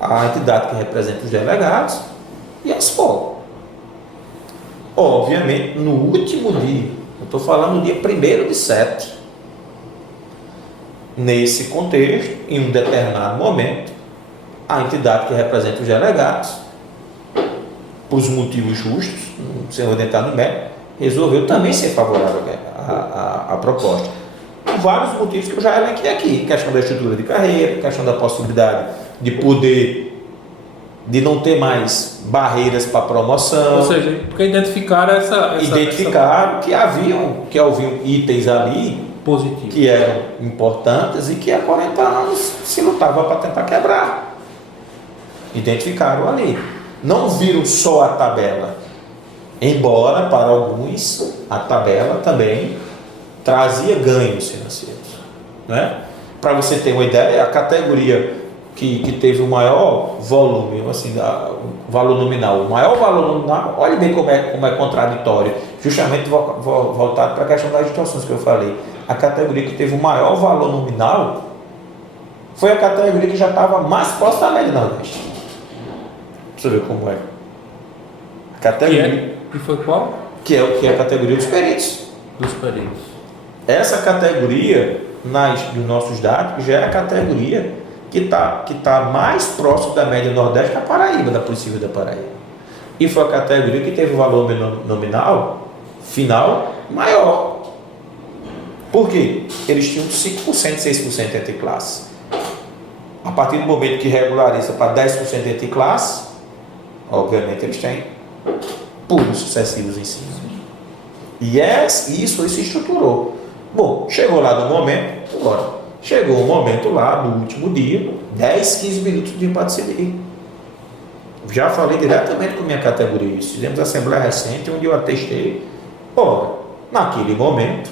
A entidade que representa os delegados e a ASPOL. Obviamente, no último dia, eu estou falando no dia 1º/7, nesse contexto, em um determinado momento, a entidade que representa os delegados, por motivos justos, sem orientar no mérito, resolveu também ser favorável à proposta. Por vários motivos que eu já elenquei aqui: questão da estrutura de carreira, questão da possibilidade de poder, de não ter mais barreiras para promoção. Ou seja, porque identificaram que haviam itens ali positivo, que eram importantes e que há 40 anos se lutava para tentar quebrar. Identificaram ali. Não viram só a tabela, embora para alguns a tabela também trazia ganhos financeiros, né? Para você ter uma ideia, a categoria que teve o maior volume, assim, o valor nominal, olha bem como é contraditório, justamente voltado para a questão das distorções que eu falei. A categoria que teve o maior valor nominal foi a categoria que já estava mais próxima da média Nordeste. Você ver como é. A categoria. E foi qual? Que é a categoria dos peritos. Dos peritos. Essa categoria, dos nossos dados, já é a categoria que tá mais próximo da média Nordeste da Paraíba, da Polícia Civil da Paraíba. E foi a categoria que teve o valor nominal final maior. Por quê? Eles tinham 5%, 6% entre classes. A partir do momento que regulariza para 10% entre classes, obviamente eles têm pulos sucessivos em cima. E isso se estruturou. Bom, chegou lá no momento, chegou o momento lá, no último dia, 10, 15 minutos de para decidir. Já falei diretamente com a minha categoria isso. Fizemos a assembleia recente, onde eu atestei. Naquele momento,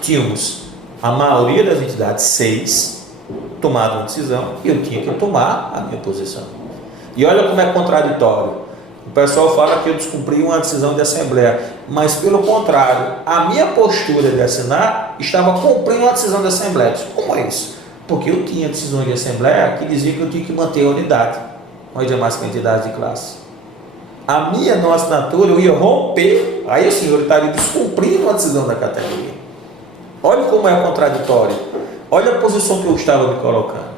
tínhamos a maioria das entidades, 6, tomado uma decisão, e eu tinha que tomar a minha posição. E olha como é contraditório. O pessoal fala que eu descumpri uma decisão de assembleia, mas pelo contrário, a minha postura de assinar estava cumprindo uma decisão de assembleia. Como é isso? Porque eu tinha decisões de assembleia que diziam que eu tinha que manter a unidade com as demais entidades de classe. A minha não assinatura, eu ia romper, aí o senhor estaria descumprindo uma decisão da categoria. Olha como é contraditório. Olha a posição que eu estava me colocando.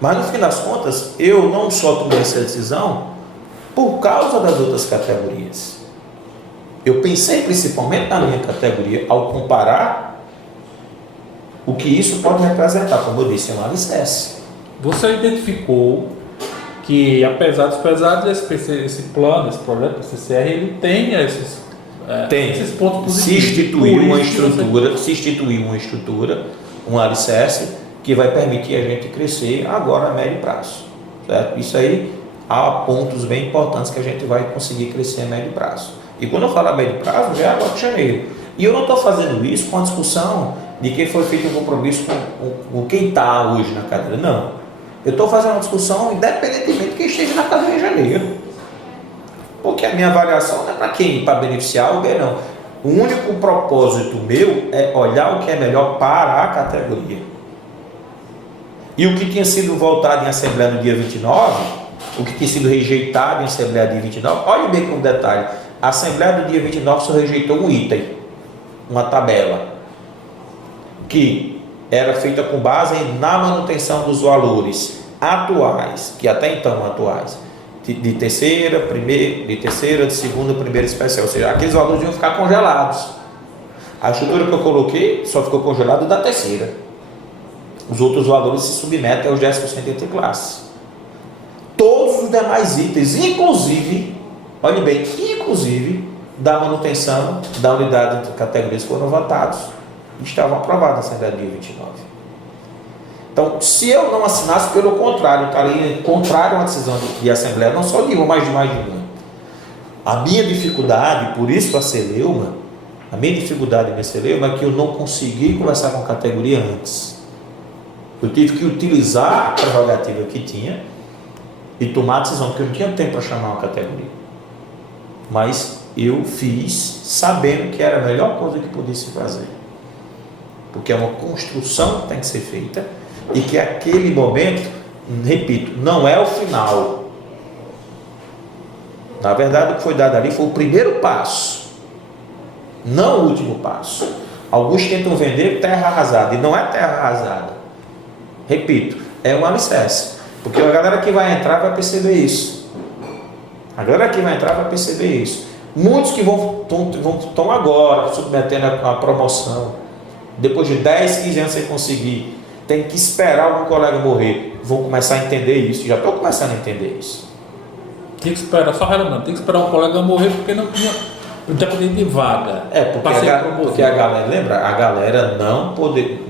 Mas no fim das contas, eu não só tomei essa decisão por causa das outras categorias. Eu pensei principalmente na minha categoria ao comparar o que isso pode representar, como eu disse, um alicerce. Você identificou que, apesar dos pesados, esse plano, esse projeto do CCR, ele tem esses pontos positivos. Se instituir uma estrutura, um alicerce, que vai permitir a gente crescer agora a médio prazo. Certo? Isso aí, há pontos bem importantes que a gente vai conseguir crescer a médio prazo. E quando eu falo a médio prazo, já é agora de janeiro. E eu não estou fazendo isso com a discussão de quem foi feito um compromisso com quem está hoje na cadeira. Não. Eu estou fazendo uma discussão independentemente de quem esteja na cadeira em janeiro. Porque a minha avaliação não é para quem? Para beneficiar ou bem, não. O único propósito meu é olhar o que é melhor para a categoria. E o que tinha sido votado em Assembleia no dia 29, o que tinha sido rejeitado em Assembleia no dia 29, olhe bem com um detalhe, a Assembleia do dia 29 só rejeitou um item, uma tabela, que era feita com base na manutenção dos valores atuais, que até então atuais, de terceira, de segunda, primeira especial, ou seja, aqueles valores iam ficar congelados. A estrutura que eu coloquei só ficou congelada da terceira. Os outros valores se submetem aos 10% entre classes. Todos os demais itens, inclusive, olhe bem, inclusive da manutenção da unidade de categorias foram votados e estavam aprovados na Assembleia do dia 29. Então, se eu não assinasse, pelo contrário, eu estaria contrário a uma decisão de Assembleia, não só de uma, mas de mais de uma. A minha dificuldade, por isso a Celeuma, a minha dificuldade em Celeuma é que eu não consegui conversar com a categoria antes. Eu tive que utilizar a prerrogativa que tinha e tomar a decisão, porque eu não tinha tempo para chamar uma categoria. Mas eu fiz sabendo que era a melhor coisa que podia se fazer. Porque é uma construção que tem que ser feita e que aquele momento, repito, não é o final. Na verdade, o que foi dado ali foi o primeiro passo, não o último passo. Alguns tentam vender terra arrasada, e não é terra arrasada. Repito, é um alicerce, porque a galera que vai entrar vai perceber isso. A galera que vai entrar vai perceber isso. Muitos que estão agora submetendo a promoção, depois de 10, 15 anos sem conseguir, tem que esperar algum colega morrer, vão começar a entender isso. Já estou começando a entender isso. Tem que esperar, só relembrando, tem que esperar um colega morrer porque não tinha independente de vaga. Porque a galera, lembra? A galera não poder,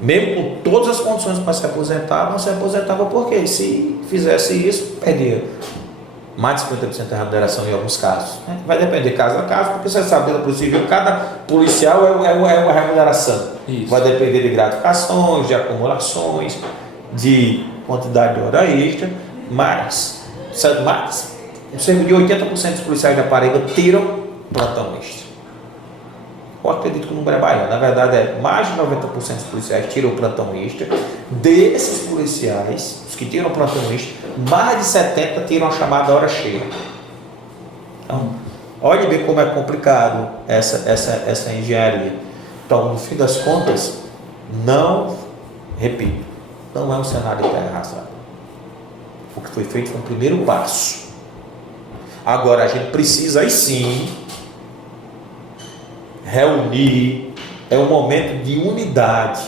mesmo com todas as condições para se aposentar, não se aposentava porque se fizesse isso, perdia mais de 50% da remuneração em alguns casos. Né? Vai depender caso a caso, porque você sabe, pelo possível, cada policial é uma remuneração. Isso. Vai depender de gratificações, de acumulações, de quantidade de hora extra, mas cerca de 80% dos policiais da Paraíba tiram plantão extra. Eu acredito que o número é maior. Na verdade, mais de 90% dos policiais tiram plantão extra. Desses policiais, os que tiram plantão extra, mais de 70% tiram a chamada hora cheia. Então, olhe bem como é complicado essa engenharia. Então, no fim das contas, não é um cenário de terra arrasada. O que foi feito foi um primeiro passo. Agora, a gente precisa, aí sim, reunir, é um momento de unidade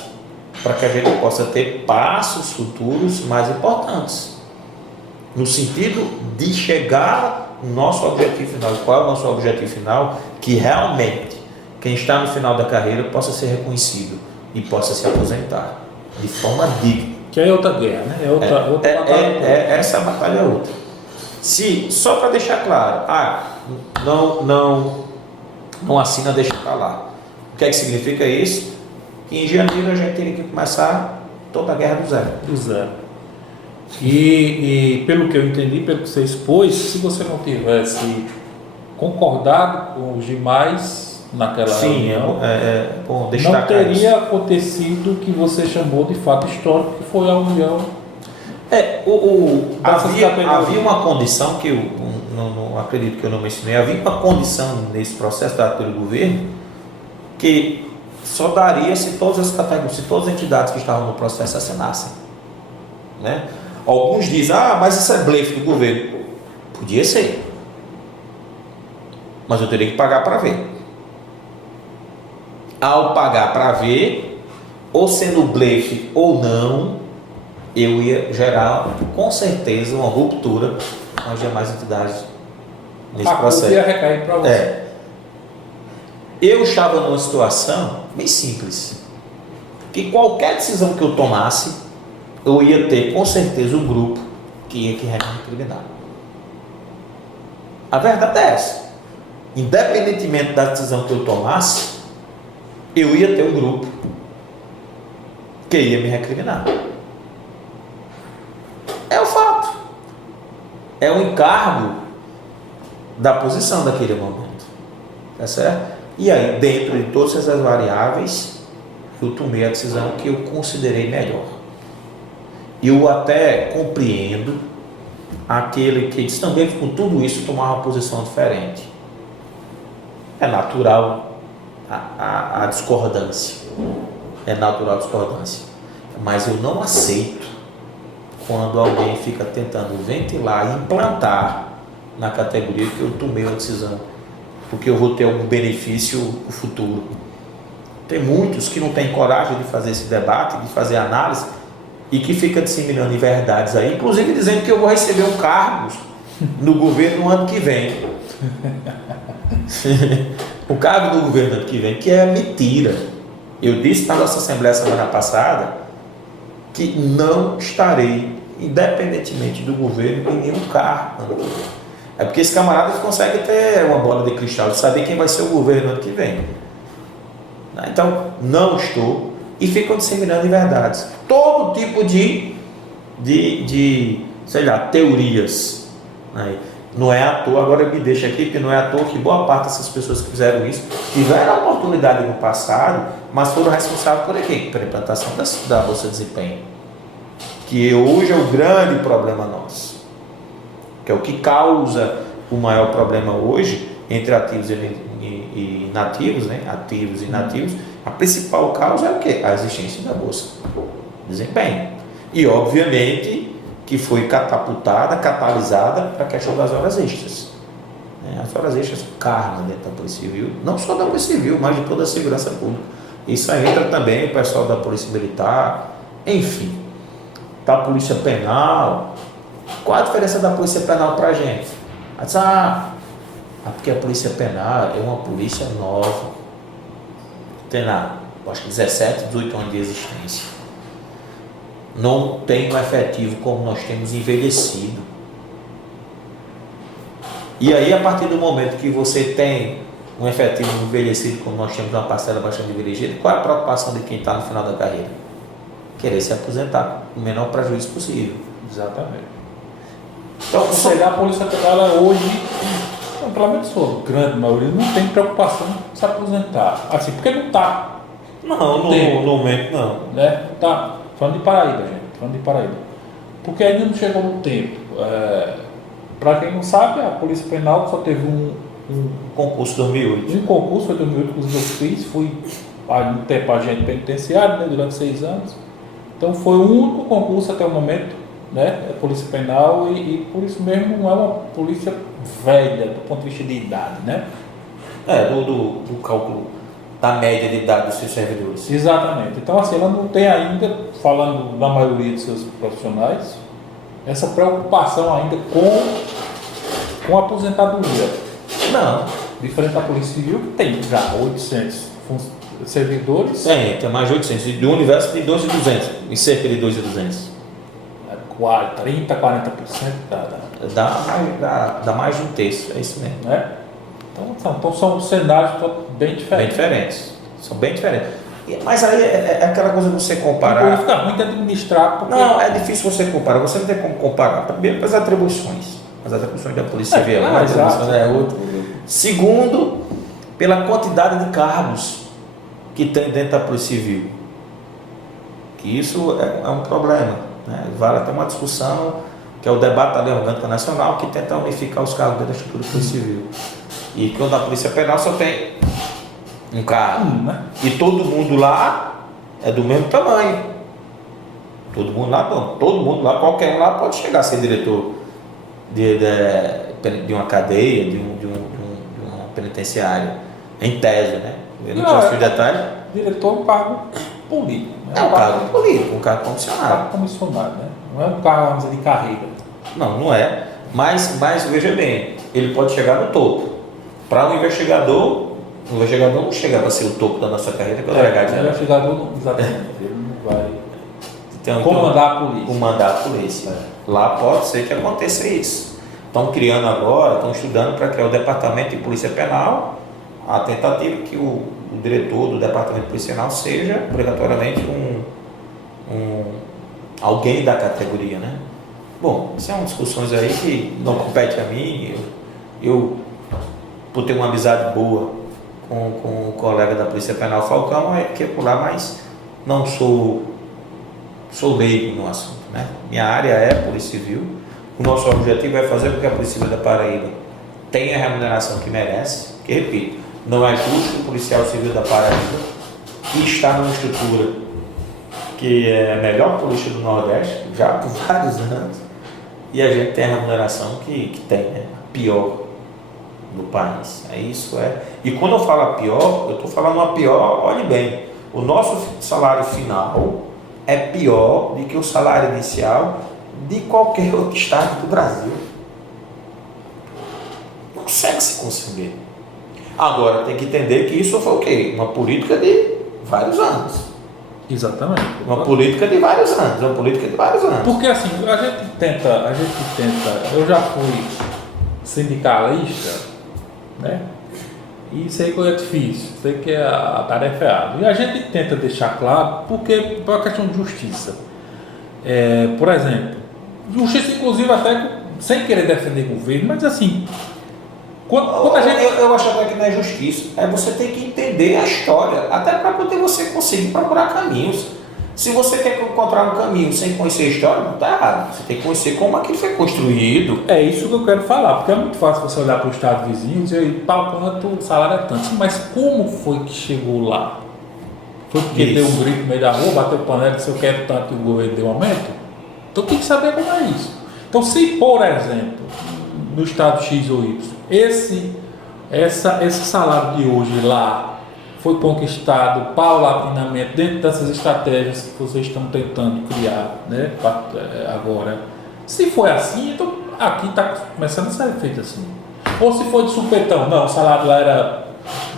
para que a gente possa ter passos futuros mais importantes, no sentido de chegar no nosso objetivo final. Qual é o nosso objetivo final? Que realmente quem está no final da carreira possa ser reconhecido e possa se aposentar de forma digna. Que é outra guerra, né? Essa batalha é outra. Só para deixar claro, não assina, deixa para lá. O que é que significa isso? Que em janeiro a gente teria que começar toda a guerra do zero. Do zero. E pelo que eu entendi, pelo que você expôs, se você não tivesse concordado com os demais naquela reunião, bom destacar não teria isso. Acontecido o que você chamou de fato histórico, que foi a união. Havia uma condição que eu não acredito que eu não mencionei, havia uma condição nesse processo dado pelo governo que só daria se todas as categorias, se todas as entidades que estavam no processo assinassem. Né? Alguns dizem, mas isso é blefe do governo. Podia ser. Mas eu teria que pagar para ver. Ao pagar para ver, ou sendo blefe ou não, eu ia gerar com certeza uma ruptura com as demais entidades nesse processo. Ia recair para você. Eu estava numa situação bem simples, que qualquer decisão que eu tomasse, eu ia ter com certeza um grupo que ia me incriminar. A verdade é essa. independentemente da decisão que eu tomasse, eu ia ter um grupo que ia me recriminar. É o fato. É o encargo da posição daquele momento. Tá certo? E aí, dentro de todas essas variáveis, eu tomei a decisão que eu considerei melhor. Eu até compreendo aquele que diz também que com tudo isso tomar uma posição diferente. É natural a discordância. É natural a discordância. Mas eu não aceito quando alguém fica tentando ventilar e implantar na categoria que eu tomei uma decisão, porque eu vou ter algum benefício no futuro. Tem muitos que não têm coragem de fazer esse debate, de fazer análise, e que fica disseminando verdades aí, inclusive dizendo que eu vou receber um cargo no governo no ano que vem. O cargo do governo no ano que vem, que é mentira. Eu disse na nossa Assembleia semana passada que não estarei, independentemente do governo, em nenhum cargo ano que vem. É porque esse camarada consegue ter uma bola de cristal de saber quem vai ser o governo no ano que vem. Então, não estou, e ficam disseminando verdades. Todo tipo de sei lá, teorias. Não é à toa, agora me deixa aqui, porque não é à toa que boa parte dessas pessoas que fizeram isso tiveram a oportunidade no passado, mas foram responsáveis por quê? Pela implantação da Bolsa de Desempenho. Que hoje é o grande problema nosso. Que é o que causa o maior problema hoje entre ativos e inativos, né? Ativos e inativos. A principal causa é o quê? A existência da Bolsa de Desempenho. E, obviamente, que foi catapultada, catalisada para a questão das horas extras. As horas extras carnam dentro da Polícia Civil, não só da Polícia Civil, mas de toda a segurança pública. Isso aí entra também o pessoal da Polícia Militar, enfim, da Polícia Penal. Qual a diferença da Polícia Penal para a gente? Porque a Polícia Penal é uma polícia nova. Tem lá, acho que 17, 18 anos de existência. Não tem um efetivo como nós temos envelhecido. E aí, a partir do momento que você tem um efetivo envelhecido, como nós temos uma parcela bastante envelhecida, qual é a preocupação de quem está no final da carreira? Querer se aposentar com o menor prejuízo possível. Exatamente. Então, a Polícia Penal hoje, pelo menos a grande maioria, não tem preocupação de se aposentar. Assim, porque não está. Não, no momento não. Né? Tá. Falando de Paraíba, gente. Falando de Paraíba. Porque ainda não chegou no tempo. Para quem não sabe, a Polícia Penal só teve um concurso 2008. Um concurso, foi 2008, inclusive eu fiz. Fui um tempo agente penitenciário, né, durante 6 anos. Então foi o único concurso até o momento, né? A Polícia Penal e por isso mesmo não é uma polícia velha do ponto de vista de idade, né? Do cálculo da média de idade dos seus servidores. Exatamente. Então, assim, ela não tem ainda, falando da maioria de seus profissionais, essa preocupação ainda com a aposentadoria. Não. Diferente da Polícia Civil, que tem já 800 servidores. Tem mais de 800. De um universo de 2.200, em cerca de 2.200. 30%, 40% dá mais de um terço, é isso mesmo. Né? Então são cenários bem diferentes. São bem diferentes. Mas aí é aquela coisa de você comparar. Não fica ruim de administrar. Porque... Não, é difícil você comparar. Você não tem como comparar. Primeiro, pelas atribuições. As atribuições da Polícia Civil é uma, as atribuições é outra. Segundo, pela quantidade de cargos que tem dentro da Polícia Civil. Que isso é um problema. Né? Vale até uma discussão, que é o debate da Lei Orgânica Nacional, que tenta unificar os cargos dentro da estrutura da Polícia Civil. E que o da Polícia Penal só tem um cargo. Né? E todo mundo lá é do mesmo tamanho. Todo mundo lá, qualquer um lá pode chegar a ser diretor de uma cadeia, de uma penitenciária, em tese, né? Eu não posso detalhe. Diretor é um cargo político. Né? É um cargo político, um cargo comissionado. Né? Não é um cargo de carreira. Não é. Mas veja bem, ele pode chegar no topo. Para um investigador não chega para ser o topo da nossa carreira, que é o delegado. O investigador não, exatamente, ele não vai então, comandar a polícia. Comandar a polícia. Lá pode ser que aconteça isso. estão criando agora, estão estudando para criar o Departamento de Polícia Penal, a tentativa que o diretor do Departamento de Polícia Penal seja obrigatoriamente alguém da categoria, né? Bom, isso são discussões aí que não compete a mim. Eu por ter uma amizade boa com o colega da Polícia Penal Falcão, é que é por lá, mas não sou leigo no assunto, né? Minha área é Polícia Civil. O nosso objetivo é fazer com que a Polícia Civil da Paraíba tenha a remuneração que merece, que, repito, não é justo o policial civil da Paraíba, que está numa estrutura que é a melhor polícia do Nordeste, já por vários anos, e a gente tem a remuneração que tem, né? A pior do país. Isso é. E quando eu falo a pior, eu estou falando a pior, olhe bem, o nosso salário final é pior do que o salário inicial de qualquer outro estado do Brasil. Não consegue se conceber. Agora tem que entender que isso foi o quê? Uma política de vários anos. Exatamente. Uma política de vários anos. Uma política de vários anos. Porque assim, a gente tenta, eu já fui sindicalista, né? E sei que é difícil, sei que a tarefa é árdua. E a gente tenta deixar claro, porque é uma questão de justiça. Por exemplo, justiça inclusive até sem querer defender o governo, mas assim, quando a gente... Eu acho até que não é justiça, você tem que entender a história, até para poder você conseguir procurar caminhos. Se você quer encontrar um caminho sem conhecer a história, não está errado. Você tem que conhecer como aquilo foi construído. É isso que eu quero falar, porque é muito fácil você olhar para o estado vizinho e dizer, tal quanto o salário é tanto. Mas como foi que chegou lá? Foi porque deu um grito no meio da rua, bateu panela e disse, eu quero tanto que o governo dê um aumento? Então tem que saber como é isso. Então se, por exemplo, no estado X ou Y, esse salário de hoje lá foi conquistado paulatinamente dentro dessas estratégias que vocês estão tentando criar, né, agora. Se foi assim, então aqui está começando a ser feito assim. Ou se foi de supetão, não, o salário lá era,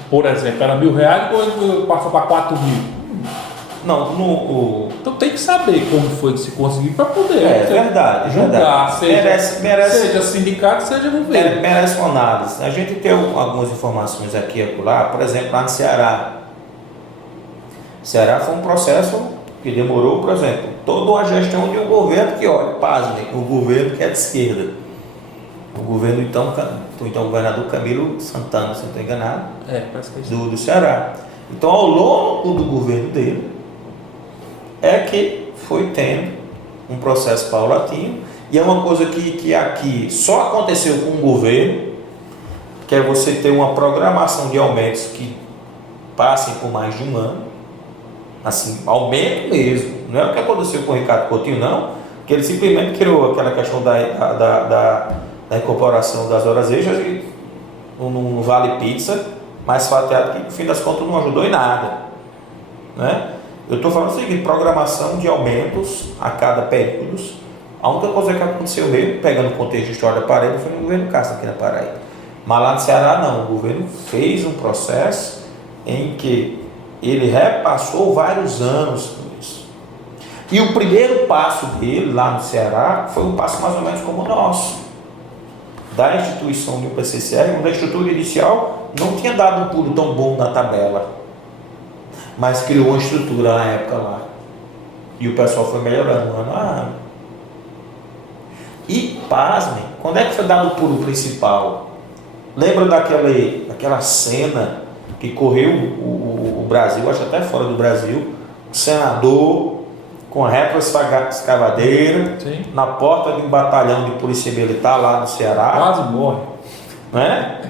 por exemplo, era R$1.000, depois passou para 4.000. Não, Então tem que saber como foi que se conseguiu para poder verdade, julgar, merece, seja sindicato, seja governo. Merece uma análise. A gente tem algumas informações aqui e acolá, por exemplo, lá no Ceará. Ceará foi um processo que demorou, por exemplo, toda uma gestão de um governo que, olha, pasmem, o governo que é de esquerda. O governo, então governador Camilo Santana, se não estou enganado, Parece que é isso. do Ceará. Então, ao longo do governo dele, é que foi tendo um processo paulatino, e é uma coisa que aqui só aconteceu com o governo, que é você ter uma programação de aumentos que passem por mais de um ano, assim, aumento mesmo, não é o que aconteceu com o Ricardo Coutinho, não, que ele simplesmente criou aquela questão da incorporação das horas extras no Vale Pizza, mas fateado que no fim das contas não ajudou em nada, né? Eu estou falando o seguinte, programação de aumentos a cada período. A única coisa que aconteceu mesmo, pegando o contexto de história da Paraíba, foi no governo Castro aqui na Paraíba. Mas lá no Ceará não, o governo fez um processo em que ele repassou vários anos com isso. E o primeiro passo dele lá no Ceará foi um passo mais ou menos como o nosso, da instituição do PCCR, onde a estrutura inicial não tinha dado um pulo tão bom na tabela, mas criou uma estrutura na época lá, e o pessoal foi melhorando ano a ano. E pasmem, quando é que foi dado o pulo principal? Lembra daquela cena que correu o Brasil, acho até fora do Brasil, o senador com a retroescavadeira na porta de um batalhão de polícia militar lá no Ceará, quase morre, né?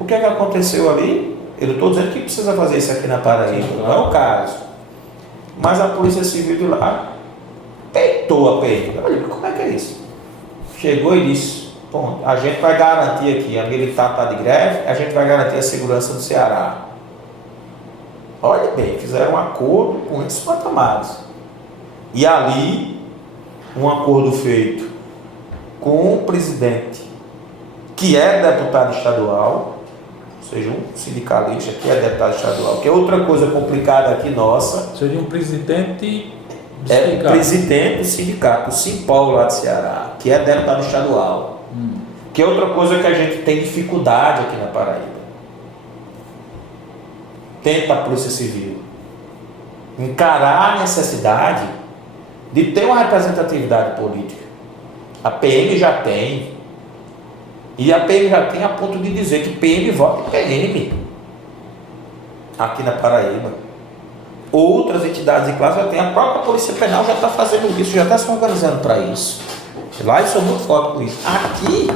O que é que aconteceu ali? Eu não estou dizendo que precisa fazer isso aqui na Paraíba, não é o caso. Mas a Polícia Civil de lá peitou a PM. Olha, como é que é isso? Chegou e disse, bom, a gente vai garantir aqui, a militar está de greve, a gente vai garantir a segurança do Ceará. Olha bem, fizeram um acordo com esses patamares. E ali, um acordo feito com o presidente, que é deputado estadual, ou seja, um sindicalista que é deputado estadual, que é outra coisa complicada aqui nossa. Seria um presidente é o presidente do sindicato, o Simpol lá de Ceará, que é deputado estadual. Que é outra coisa que a gente tem dificuldade aqui na Paraíba. Tenta a Polícia Civil encarar a necessidade de ter uma representatividade política. A PM já tem. E a PM já tem a ponto de dizer que PM vota em PM. Aqui na Paraíba. Outras entidades de classe já tem. A própria Polícia Penal já está fazendo isso, já está se organizando para isso. Lá eles são muito fortes com isso. Aqui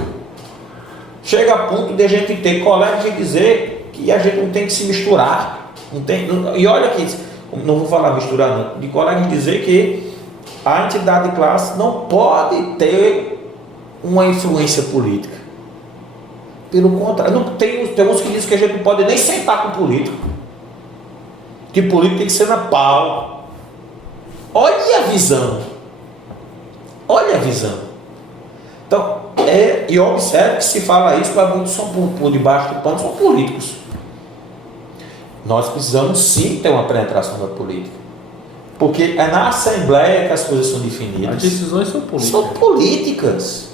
chega a ponto de a gente ter colegas de dizer que a gente não tem que se misturar. E olha aqui, não vou falar misturar não, de colegas de dizer que a entidade de classe não pode ter uma influência política. Pelo contrário, não tem uns que dizem que a gente não pode nem sentar com político. Que político tem que ser na pau. Olha a visão. Olha a visão. Então, e observe que se fala isso, mas muitos são por debaixo do pano, são políticos. Nós precisamos sim ter uma penetração da política. Porque é na Assembleia que as coisas são definidas. As decisões são políticas. São políticas.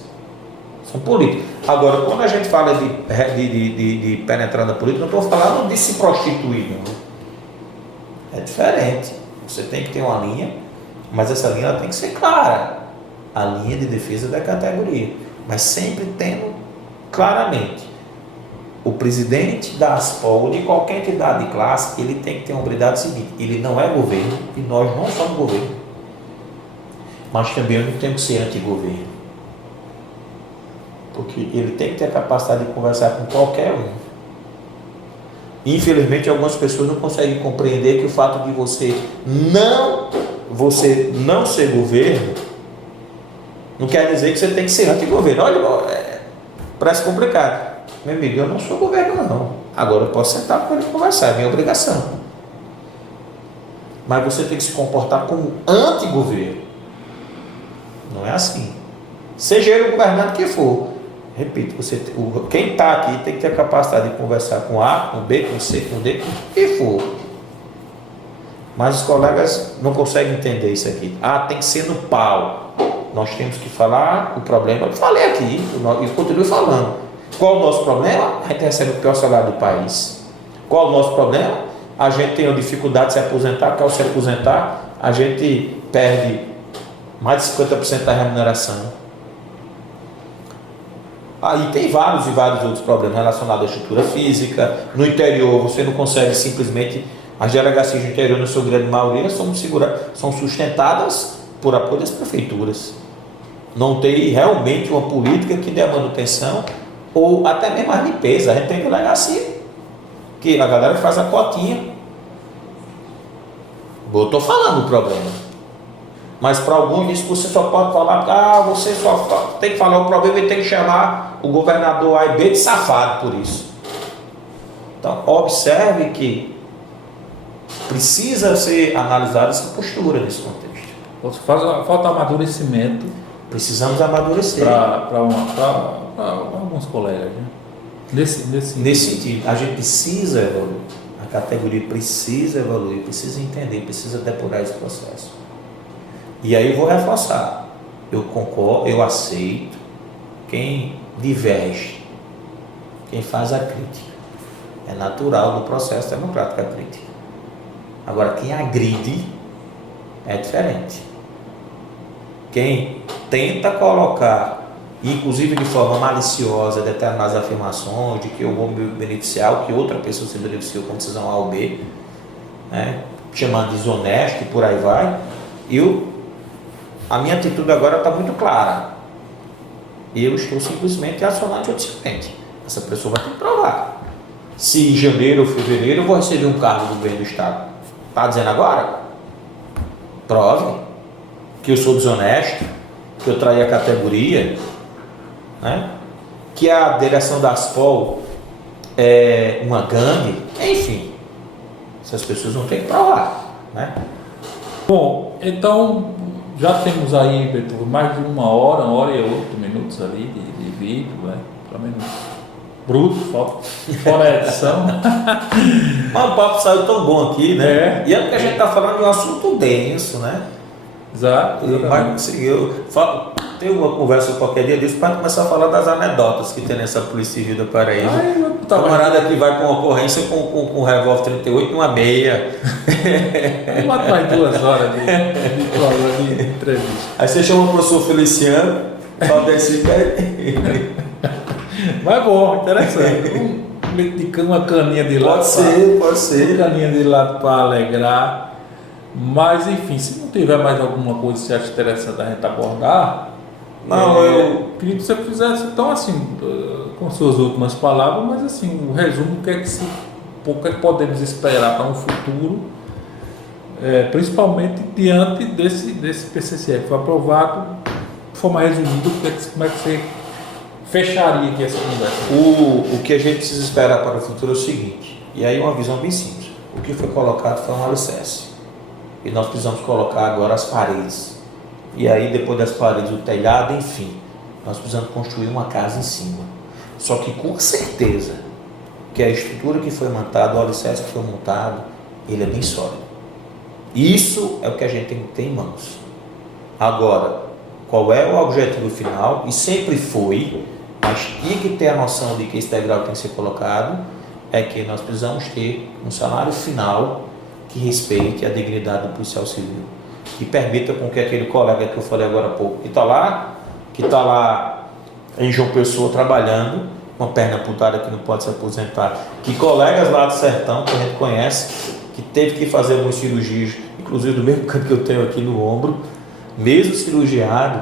São políticas. Agora, quando a gente fala de penetrar na política, não estou falando de se prostituir, não. É diferente. Você tem que ter uma linha, mas essa linha ela tem que ser clara. A linha de defesa da categoria. Mas sempre tendo claramente o presidente da ASPOL, de qualquer entidade de classe, ele tem que ter uma habilidade seguinte: ele não é governo e nós não somos governo, mas também não temos que ser anti-governo, porque ele tem que ter a capacidade de conversar com qualquer um. Infelizmente algumas pessoas não conseguem compreender que o fato de você não ser governo não quer dizer que você tem que ser anti-governo. Olha, parece complicado. Meu amigo, eu não sou governo não. Agora eu posso sentar com ele e conversar, é minha obrigação. Mas você tem que se comportar como anti-governo. Não é assim. Seja ele o governante que for. Repito, quem está aqui tem que ter a capacidade de conversar com A, com B, com C, com D, com quem for. Mas os colegas não conseguem entender isso aqui. Tem que ser no pau. Nós temos que falar o problema. Eu falei aqui e continuo falando. Qual o nosso problema? A gente recebe o pior salário do país. Qual o nosso problema? A gente tem a dificuldade de se aposentar, porque ao se aposentar, a gente perde mais de 50% da remuneração. Aí tem vários e vários outros problemas relacionados à estrutura física. No interior, você não consegue simplesmente... As delegacias do interior, na sua grande maioria, são sustentadas por apoio das prefeituras. Não tem realmente uma política que dê a manutenção ou até mesmo a limpeza. A gente tem delegacia que a galera faz a cotinha. Eu estou falando o problema, mas para alguns diz que você só pode falar, você só tem que falar o problema e tem que chamar o governador A e B de safado por isso. Então observe que precisa ser analisada essa postura nesse contexto. Falta amadurecimento. Precisamos amadurecer. Para alguns colegas. Né? Nesse sentido, a gente precisa evoluir. A categoria precisa evoluir, precisa entender, precisa depurar esse processo. E aí eu vou reforçar. Eu concordo, eu aceito quem diverge, quem faz a crítica. É natural do processo democrático a crítica. Agora, quem agride é diferente. Quem tenta colocar, inclusive de forma maliciosa, determinadas afirmações de que eu vou me beneficiar, ou que outra pessoa se beneficiou com decisão A ou B, né, chamando de desonesto e por aí vai, a minha atitude agora está muito clara. Eu estou simplesmente acionando judicialmente. Essa pessoa vai ter que provar. Se em janeiro ou fevereiro eu vou receber um cargo do governo do Estado. Está dizendo agora? Prove que eu sou desonesto, que eu traí a categoria, né? Que a direção da ASPOL é uma gangue, enfim. Essas pessoas não têm que provar, né? Bom, então já temos aí, Beto, mais de uma hora e 8 minutos ali de vídeo, né? Pelo menos bruto, fora a edição. Mas o papo saiu tão bom aqui, né? E é porque a gente está falando de um assunto denso, né? Exato. Tem uma conversa qualquer dia disso para começar a falar das anedotas que tem nessa Polícia Civil da Paraíba. O camarada que vai com uma ocorrência com um revólver 38 numa meia. Aí mata mais 2 horas de programa de entrevista. Aí você chama o professor Feliciano, fala desse Mas bom, interessante. Uma caninha de lado. Pode ser. Uma caninha de lado para alegrar. Mas enfim, se não tiver mais alguma coisa que você acha interessante a gente abordar, eu queria que você fizesse então assim, com suas últimas palavras, mas assim, o resumo do que é que podemos esperar para um futuro, principalmente diante desse PCC que foi aprovado, de forma resumida, como é que você fecharia aqui essa conversa? O que a gente precisa esperar para o futuro é o seguinte, e aí uma visão bem simples. O que foi colocado foi um alicerce. E nós precisamos colocar agora as paredes. E aí depois das paredes o telhado, enfim. Nós precisamos construir uma casa em cima. Só que com certeza que a estrutura que foi montada, o alicerce que foi montado, ele é bem sólido. Isso é o que a gente tem que ter em mãos. Agora, qual é o objetivo final? E sempre foi, mas tinha que ter a noção de que esse degrau tem que ser colocado, é que nós precisamos ter um salário final que respeite a dignidade do policial civil, que permita com que aquele colega que eu falei agora há pouco, que está lá em João Pessoa trabalhando, com a perna amputada que não pode se aposentar, que colegas lá do sertão, que a gente conhece, que teve que fazer algumas cirurgias, inclusive do mesmo canto que eu tenho aqui no ombro, mesmo cirurgiado,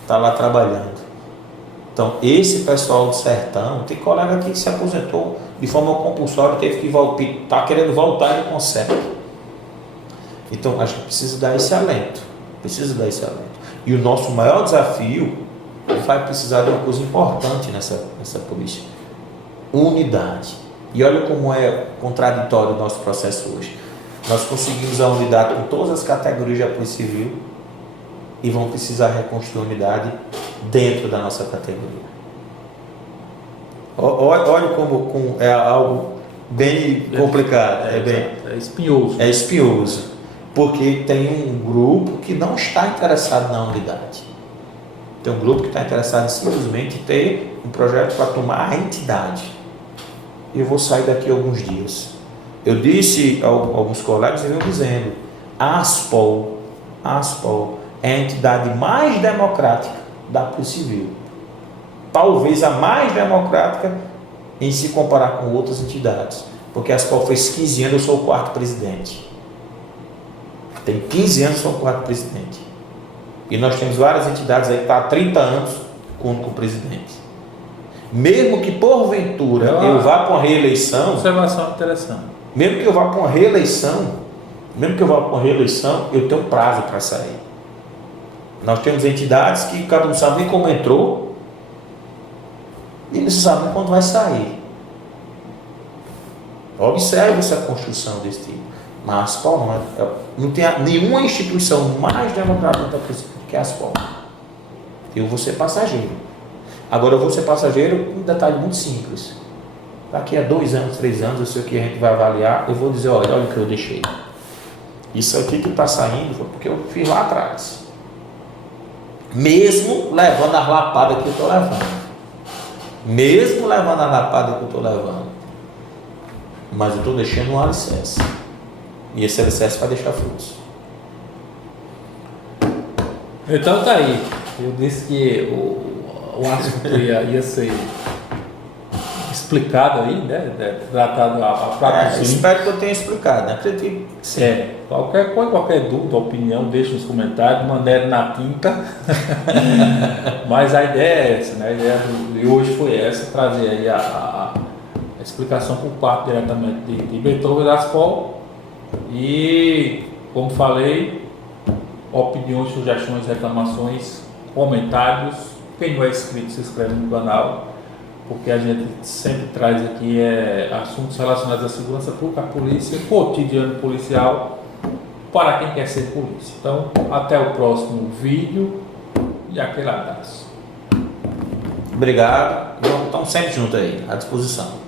está lá trabalhando. Então, esse pessoal do sertão, tem colega aqui que se aposentou de forma compulsória, teve que voltar, está querendo voltar e não consegue. Então, a gente precisa dar esse alento. E o nosso maior desafio vai precisar de uma coisa importante nessa polícia: unidade. E olha como é contraditório o nosso processo hoje. Nós conseguimos a unidade com todas as categorias da Polícia Civil e vamos precisar reconstruir a unidade dentro da nossa categoria. Olha como é algo bem complicado. É espinhoso. É espinhoso. Porque tem um grupo que não está interessado na unidade. Tem um grupo que está interessado em simplesmente ter um projeto para tomar a entidade. Eu vou sair daqui a alguns dias. Eu disse a alguns colegas e venho dizendo: a ASPOL é a entidade mais democrática da Polícia Civil. Talvez a mais democrática em se comparar com outras entidades. Porque a ASPOL fez 15 anos, eu sou o 4º presidente. Tem 15 anos, sou o 4º presidente. E nós temos várias entidades aí que estão há 30 anos com o presidente. Mesmo que porventura eu vá para uma reeleição. Observação interessante. Mesmo que eu vá para uma reeleição, eu tenho prazo para sair. Nós temos entidades que cada um sabe nem como entrou e não se sabe nem quando vai sair. Observe essa construção desse tipo. Mas a ASPOL não tem nenhuma instituição mais democrática que a ASPOL. Eu vou ser passageiro. Agora eu vou ser passageiro com um detalhe muito simples. Daqui a 2 anos, 3 anos, eu sei que a gente vai avaliar, eu vou dizer: olha o que eu deixei. Isso aqui que está saindo foi porque eu fiz lá atrás. Mesmo levando a lapada que eu estou levando. Mas eu estou deixando um alicerce. E esse alicerce vai deixar frutos. Então tá aí. Eu disse que o assunto ia ser explicado aí, né? Tratado a prato. Espero que eu tenha explicado, né? Acredito que sim. Qualquer dúvida, opinião, deixe nos comentários, mandere na tinta. Mas a ideia é essa, né? A ideia de hoje foi essa: trazer aí a explicação por parte diretamente de Beethoven da ASPOL. E, como falei, opiniões, sugestões, reclamações, comentários. Quem não é inscrito, se inscreve no canal, porque a gente sempre traz aqui assuntos relacionados à segurança pública, à polícia, cotidiano policial, para quem quer ser polícia. Então, até o próximo vídeo e aquele abraço. Obrigado. Estamos sempre juntos aí, à disposição.